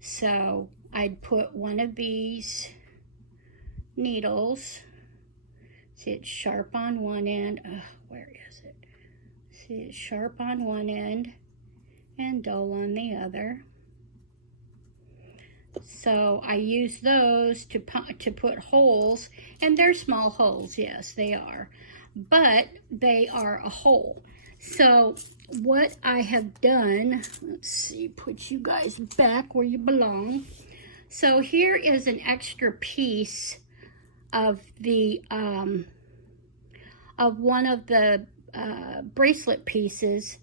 So I'd put one of these needles. See, it's sharp on one end. Where is it? See, it's sharp on one end and dull on the other. So I use those to put holes, and they're small holes, yes, they are. But they are a hole. So what I have done, let's see, put you guys back where you belong. So here is an extra piece of the of one of the bracelet pieces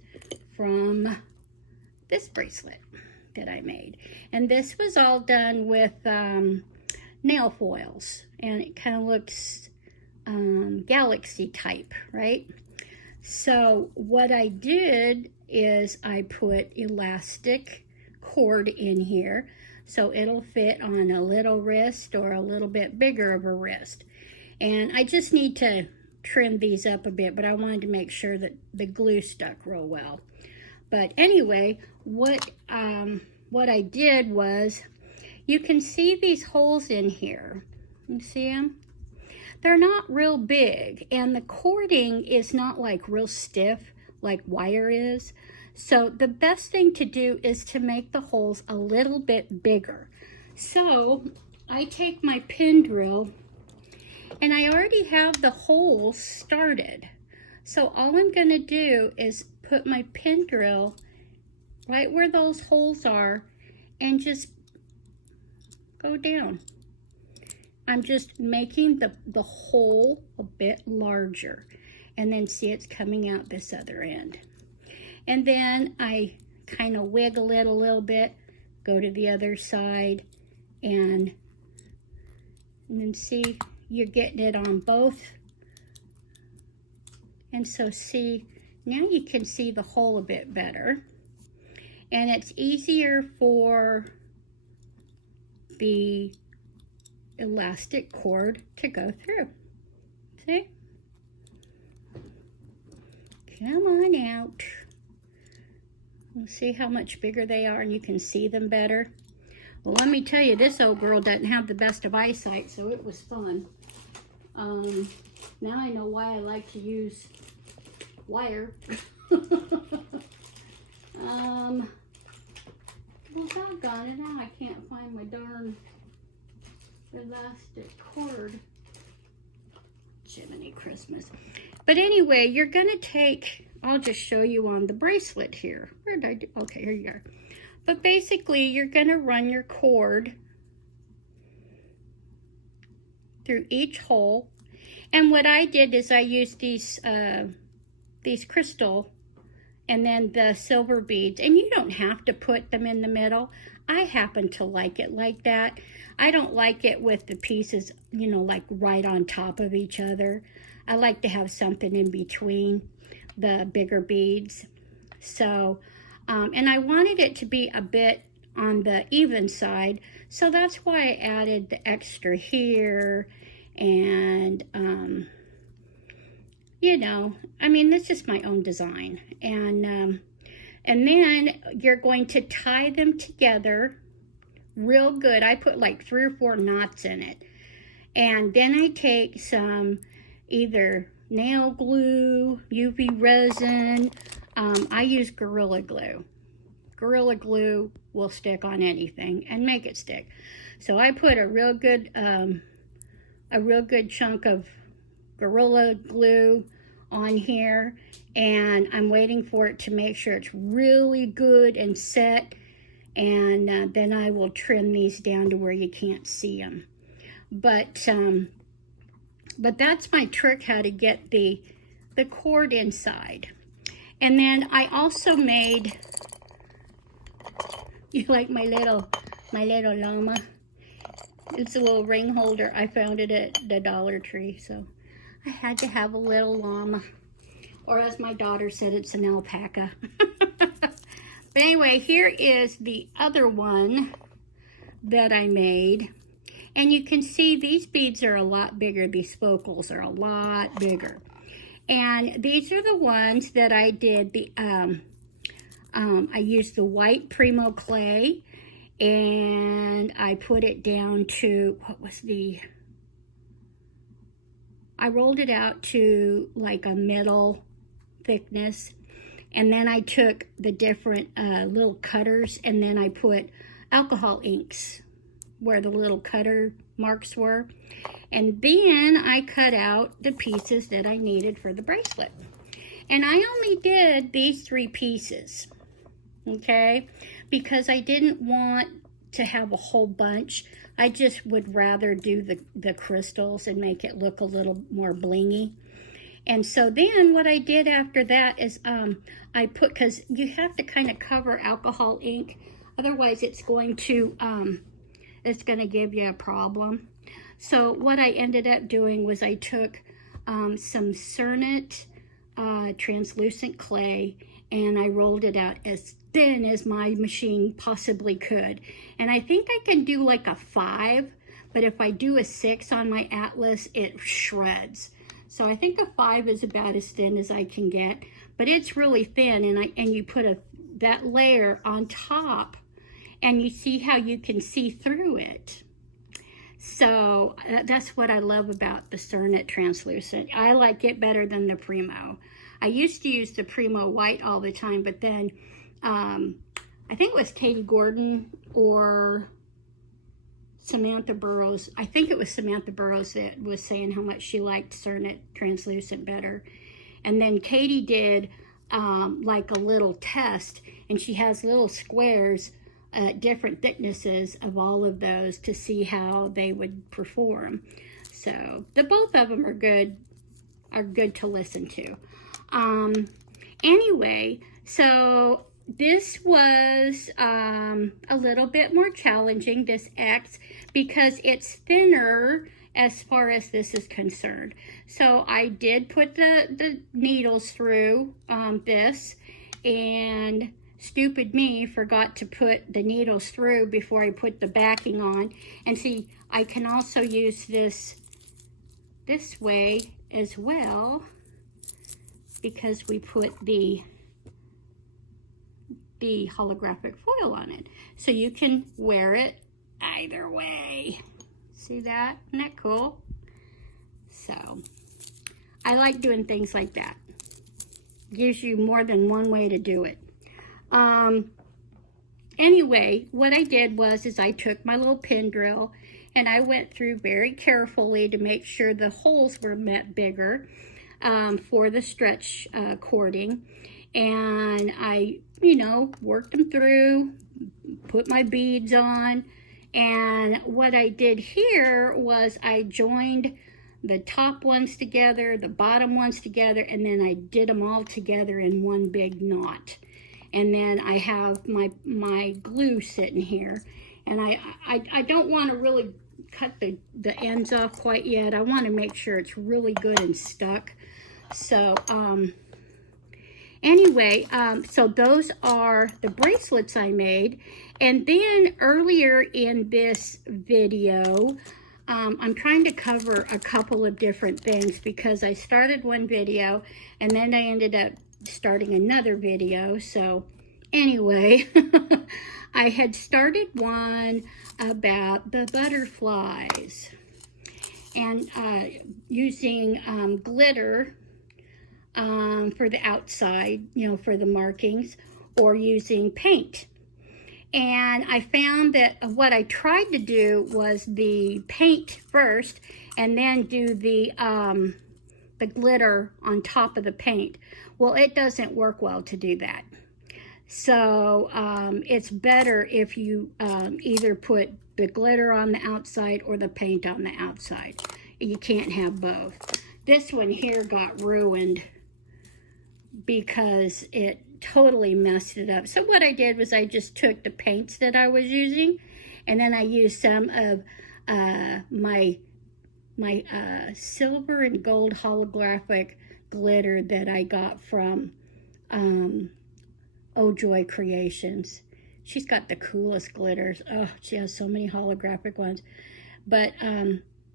from this bracelet that I made. And this was all done with nail foils, and it kind of looks galaxy type, right? So what I did is I put elastic cord in here so it'll fit on a little wrist or a little bit bigger of a wrist. And I just need to trim these up a bit, but I wanted to make sure that the glue stuck real well. But anyway, what I did was, you can see these holes in here. You see them? They're not real big, and the cording is not like real stiff like wire is. So the best thing to do is to make the holes a little bit bigger. So I take my pin drill, and I already have the holes started. So all I'm going to do is put my pin drill right where those holes are and just go down. I'm just making the hole a bit larger, and then see it's coming out this other end. And then I kind of wiggle it a little bit, go to the other side, and then see you're getting it on both. And so see, now you can see the hole a bit better. And it's easier for the elastic cord to go through. See? Come on out. We'll see how much bigger they are, and you can see them better. Well, let me tell you, this old girl doesn't have the best of eyesight, so it was fun. Now I know why I like to use wire. Well, doggone it, now I can't find my darn elastic cord. Jiminy Christmas. But anyway, you're gonna take, I'll just show you on the bracelet here. Where did I do? Okay, here you are. But basically, you're gonna run your cord through each hole. And what I did is I used these crystal and then the silver beads. And you don't have to put them in the middle. I happen to like it like that. I don't like it with the pieces, you know, like right on top of each other. I like to have something in between the bigger beads. So, and I wanted it to be a bit on the even side. So that's why I added the extra here. And, you know, I mean, this is my own design. And then you're going to tie them together real good. I put like 3 or 4 knots in it. And then I take some either nail glue, UV resin. I use Gorilla Glue. Gorilla Glue will stick on anything and make it stick. So I put a real good chunk of Gorilla Glue on here, and I'm waiting for it to make sure it's really good and set, and then I will trim these down to where you can't see them. But that's my trick, how to get the cord inside. And then I also made, you like my little llama? It's a little ring holder. I found it at the Dollar Tree, so I had to have a little llama. Or as my daughter said, it's an alpaca. But anyway, here is the other one that I made. And you can see these beads are a lot bigger. These focals are a lot bigger. And these are the ones that I did. I used the white Primo clay, and I put it down to, I rolled it out to like a middle thickness. And then I took the different little cutters, and then I put alcohol inks where the little cutter marks were. And then I cut out the pieces that I needed for the bracelet. And I only did these 3 pieces, okay? Because I didn't want to have a whole bunch. I just would rather do the crystals and make it look a little more blingy. And so then what I did after that is I put, because you have to kind of cover alcohol ink, otherwise it's going to give you a problem. So what I ended up doing was I took some Cernit translucent clay, and I rolled it out as thin as my machine possibly could. And I think I can do like a 5, but if I do a 6 on my atlas, it shreds. So I think a 5 is about as thin as I can get, but it's really thin, and you put that layer on top, and you see how you can see through it. So that's what I love about the Cernit translucent. I like it better than the Primo. I used to use the Primo white all the time, but then I think it was Katie Gordon or Samantha Burroughs. I think it was Samantha Burroughs that was saying how much she liked Cernit translucent better. And then Katie did like a little test, and she has little squares, different thicknesses of all of those to see how they would perform. So the both of them are good to listen to. Anyway, so this was a little bit more challenging, this X, because it's thinner as far as this is concerned. So I did put the needles through this, and stupid me forgot to put the needles through before I put the backing on. And see, I can also use this way as well, because we put the holographic foil on it. So you can wear it either way. See that? Isn't that cool? So I like doing things like that. Gives you more than one way to do it. Anyway, what I did was I took my little pin drill, and I went through very carefully to make sure the holes were met bigger for the stretch cording. And I, worked them through, put my beads on. And what I did here was I joined the top ones together, the bottom ones together, and then I did them all together in one big knot. And then I have my glue sitting here. And I don't want to really cut the ends off quite yet. I want to make sure it's really good and stuck. So, anyway, so those are the bracelets I made. And then earlier in this video, I'm trying to cover a couple of different things, because I started one video and then I ended up starting another video. So anyway, I had started one about the butterflies and using glitter for the outside, for the markings, or using paint. And I found that what I tried to do was the paint first, and then do the glitter on top of the paint. Well, it doesn't work well to do that. So it's better if you either put the glitter on the outside or the paint on the outside. You can't have both. This one here got ruined because it totally messed it up. So what I did was I just took the paints that I was using, and then I used some of my silver and gold holographic glitter that I got from Ojoycreations. She's got the coolest glitters. Oh, she has so many holographic ones. But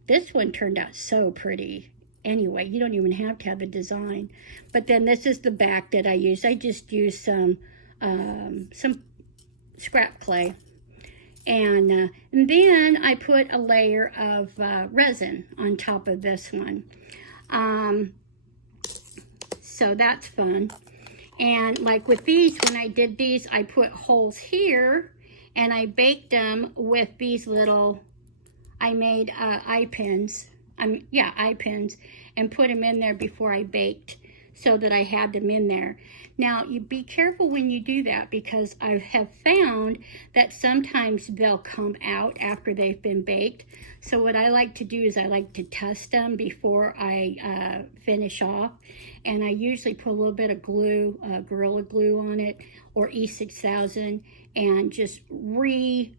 this one turned out so pretty. Anyway, you don't even have to have a design. But then this is the back that I used. I just used some scrap clay. And then I put a layer of resin on top of this one. So that's fun. And like with these, when I did these, I put holes here, and I baked them with these little, I made eye pins, eye pins, and put them in there before I baked. so that I had them in there. Now, you be careful when you do that, because I have found that sometimes they'll come out after they've been baked. So what I like to do is I like to test them before I finish off. And I usually put a little bit of glue, Gorilla Glue on it, or E6000, and just re-strengthen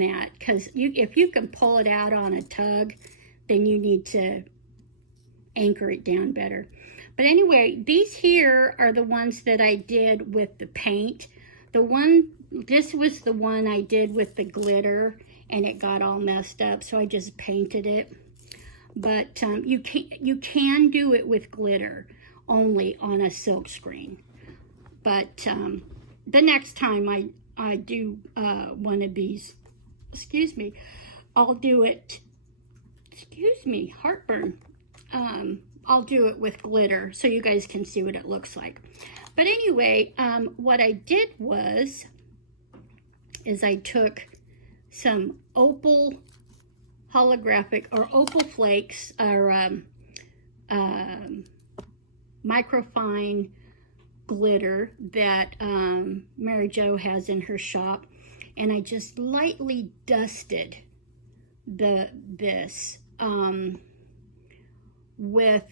that. Because if you can pull it out on a tug, then you need to anchor it down better. But anyway, these here are the ones that I did with the paint. This was the one I did with the glitter, and it got all messed up, so I just painted it. But you can do it with glitter only on a silk screen. But the next time I do one of these, excuse me, I'll do it, excuse me, heartburn. I'll do it with glitter so you guys can see what it looks like. But anyway, what I did is I took some opal holographic or opal flakes, or microfine glitter that Mary Jo has in her shop, and I just lightly dusted this with,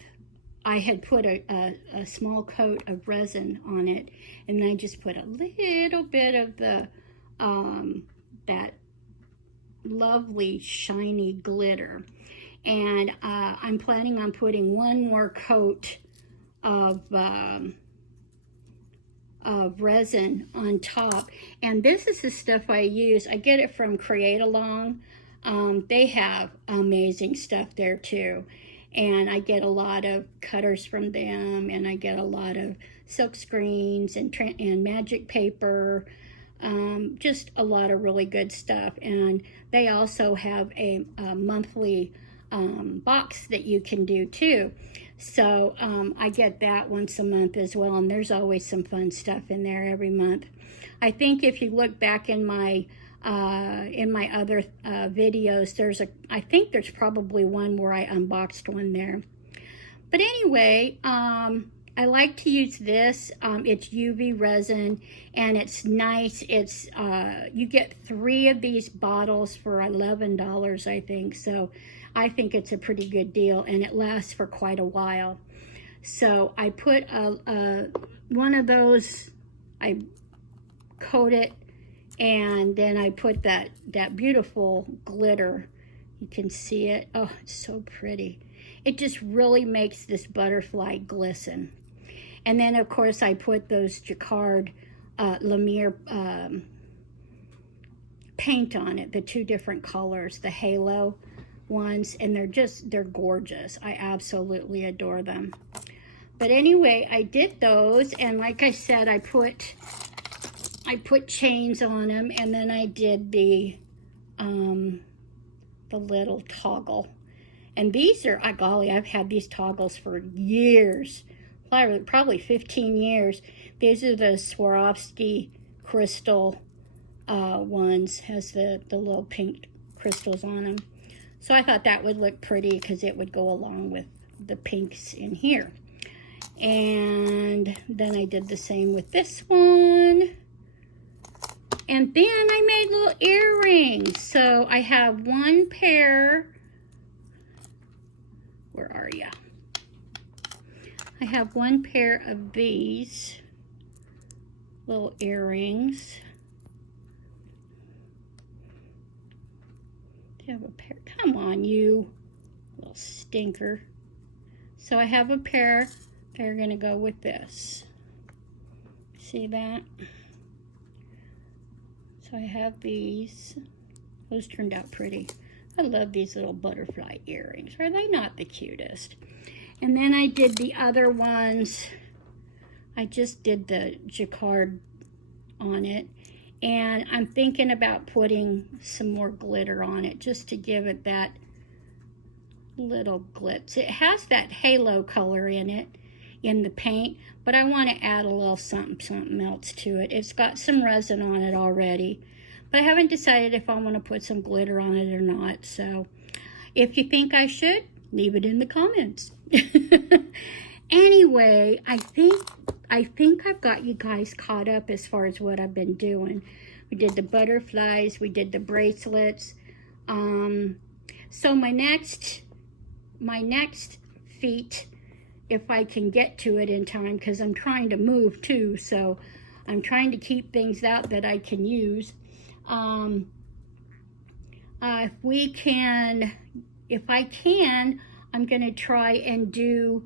I had put a small coat of resin on it, and I just put a little bit of the that lovely shiny glitter. And I'm planning on putting one more coat of resin on top. And this is the stuff I use. I get it from Create Along. They have amazing stuff there too. And I get a lot of cutters from them, and I get a lot of silk screens and magic paper, just a lot of really good stuff. And they also have a monthly box that you can do too. So I get that once a month as well, and there's always some fun stuff in there every month. I think if you look back in my other videos, I think there's probably one where I unboxed one there. But anyway, I like to use this. It's UV resin, and it's nice. It's you get 3 of these bottles for $11, I think. So I think it's a pretty good deal, and it lasts for quite a while. So I put one of those, I coat it, and then I put that beautiful glitter. You can see it. Oh, it's so pretty. It just really makes this butterfly glisten. And then, of course, I put those Jacquard Lemire paint on it, the 2 different colors, the halo ones, and they're gorgeous. I absolutely adore them. But anyway, I did those, and like I said, I put chains on them, and then I did the little toggle. And these are, golly, I've had these toggles for years, probably 15 years. These are the Swarovski crystal ones, has the little pink crystals on them. So I thought that would look pretty because it would go along with the pinks in here. And then I did the same with this one. And then I made little earrings. So I have one pair. Where are ya? I have one pair of these little earrings. Do you have a pair? Come on, you little stinker. So I have a pair that are going to go with this. See that? So I have these. Those turned out pretty. I love these little butterfly earrings. Are they not the cutest? And then I did the other ones. I just did the jacquard on it. And I'm thinking about putting some more glitter on it just to give it that little glitz. It has that halo color in it, in the paint, but I want to add a little something else to it. It's got some resin on it already, but I haven't decided if I want to put some glitter on it or not. So if you think I should, leave it in the comments. anyway, I think I've got you guys caught up as far as what I've been doing. We did the butterflies, we did the bracelets. So my next feat, if I can get to it in time, because I'm trying to move too, so I'm trying to keep things out that I can use. If I can, I'm going to try and do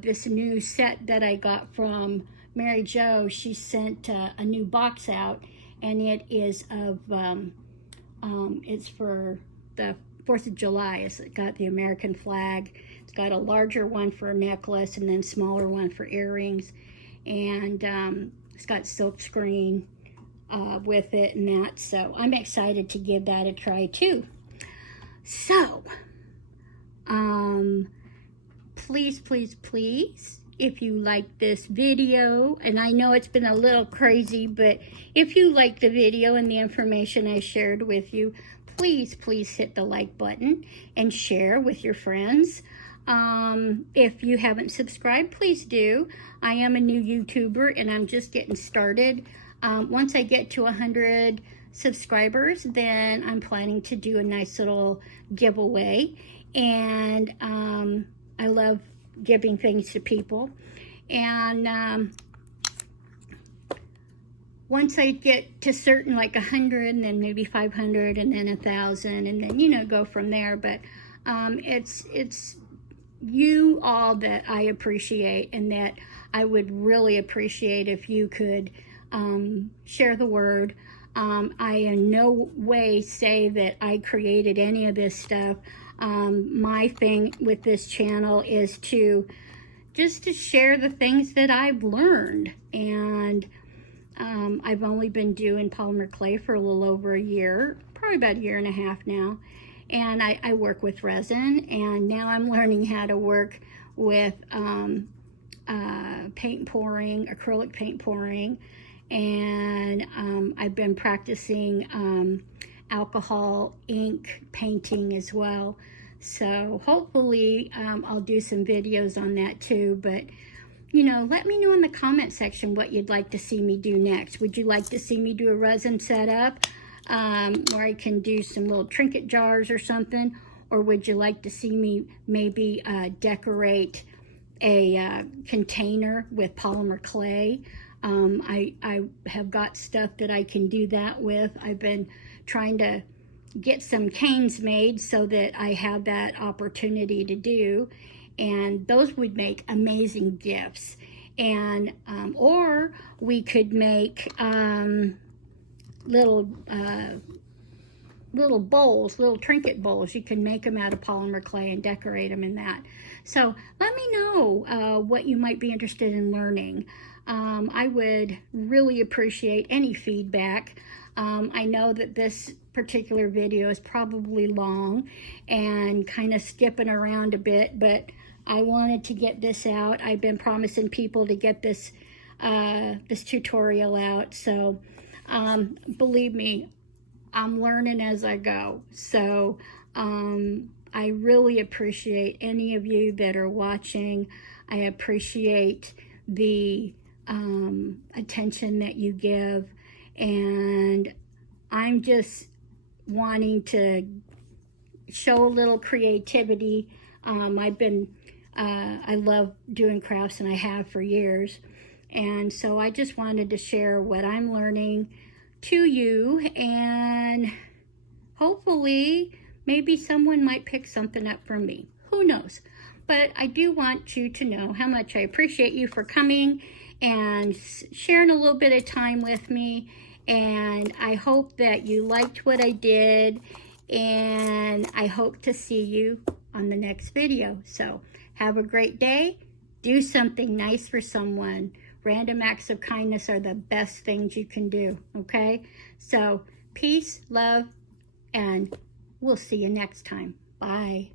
this new set that I got from Mary Jo. She sent a new box out, and it is of, it's for the 4th of July. It's got the American flag. It's got a larger one for a necklace and then smaller one for earrings. And it's got silk screen with it and that. So I'm excited to give that a try too. So, please, please, please, if you like this video, and I know it's been a little crazy, but if you like the video and the information I shared with you, please, please hit the like button and share with your friends. If you haven't subscribed, please do. I am a new YouTuber and I'm just getting started. Once I get to 100 subscribers, then I'm planning to do a nice little giveaway. And I love giving things to people. And once I get to certain, like 100, and then maybe 500, and then 1,000, and then, you know, go from there. But it's you all that I appreciate, and that I would really appreciate if you could share the word. I in no way say that I created any of this stuff. My thing with this channel is to share the things that I've learned. And I've only been doing polymer clay for a little over a year, probably about a year and a half now. And I work with resin, and now I'm learning how to work with paint pouring, acrylic paint pouring. And I've been practicing alcohol ink painting as well. So hopefully I'll do some videos on that too. But, you know, let me know in the comment section what you'd like to see me do next. Would you like to see me do a resin setup where I can do some little trinket jars or something? Or would you like to see me maybe decorate a container with polymer clay? I have got stuff that I can do that with. I've been trying to get some canes made so that I have that opportunity to do, and those would make amazing gifts. And or we could make little bowls, little trinket bowls. You can make them out of polymer clay and decorate them in that. So let me know what you might be interested in learning. I would really appreciate any feedback. I know that this particular video is probably long and kind of skipping around a bit, but I wanted to get this out. I've been promising people to get this tutorial out. So believe me, I'm learning as I go. So I really appreciate any of you that are watching. I appreciate the attention that you give, and I'm just wanting to show a little creativity. I love doing crafts, and I have for years, and so I just wanted to share what I'm learning to you, and hopefully maybe someone might pick something up from me. Who knows? But I do want you to know how much I appreciate you for coming and sharing a little bit of time with me. And I hope that you liked what I did, and I hope to see you on the next video. So have a great day. Do something nice for someone. Random acts of kindness are the best things you can do, okay? So peace, love, and we'll see you next time. Bye.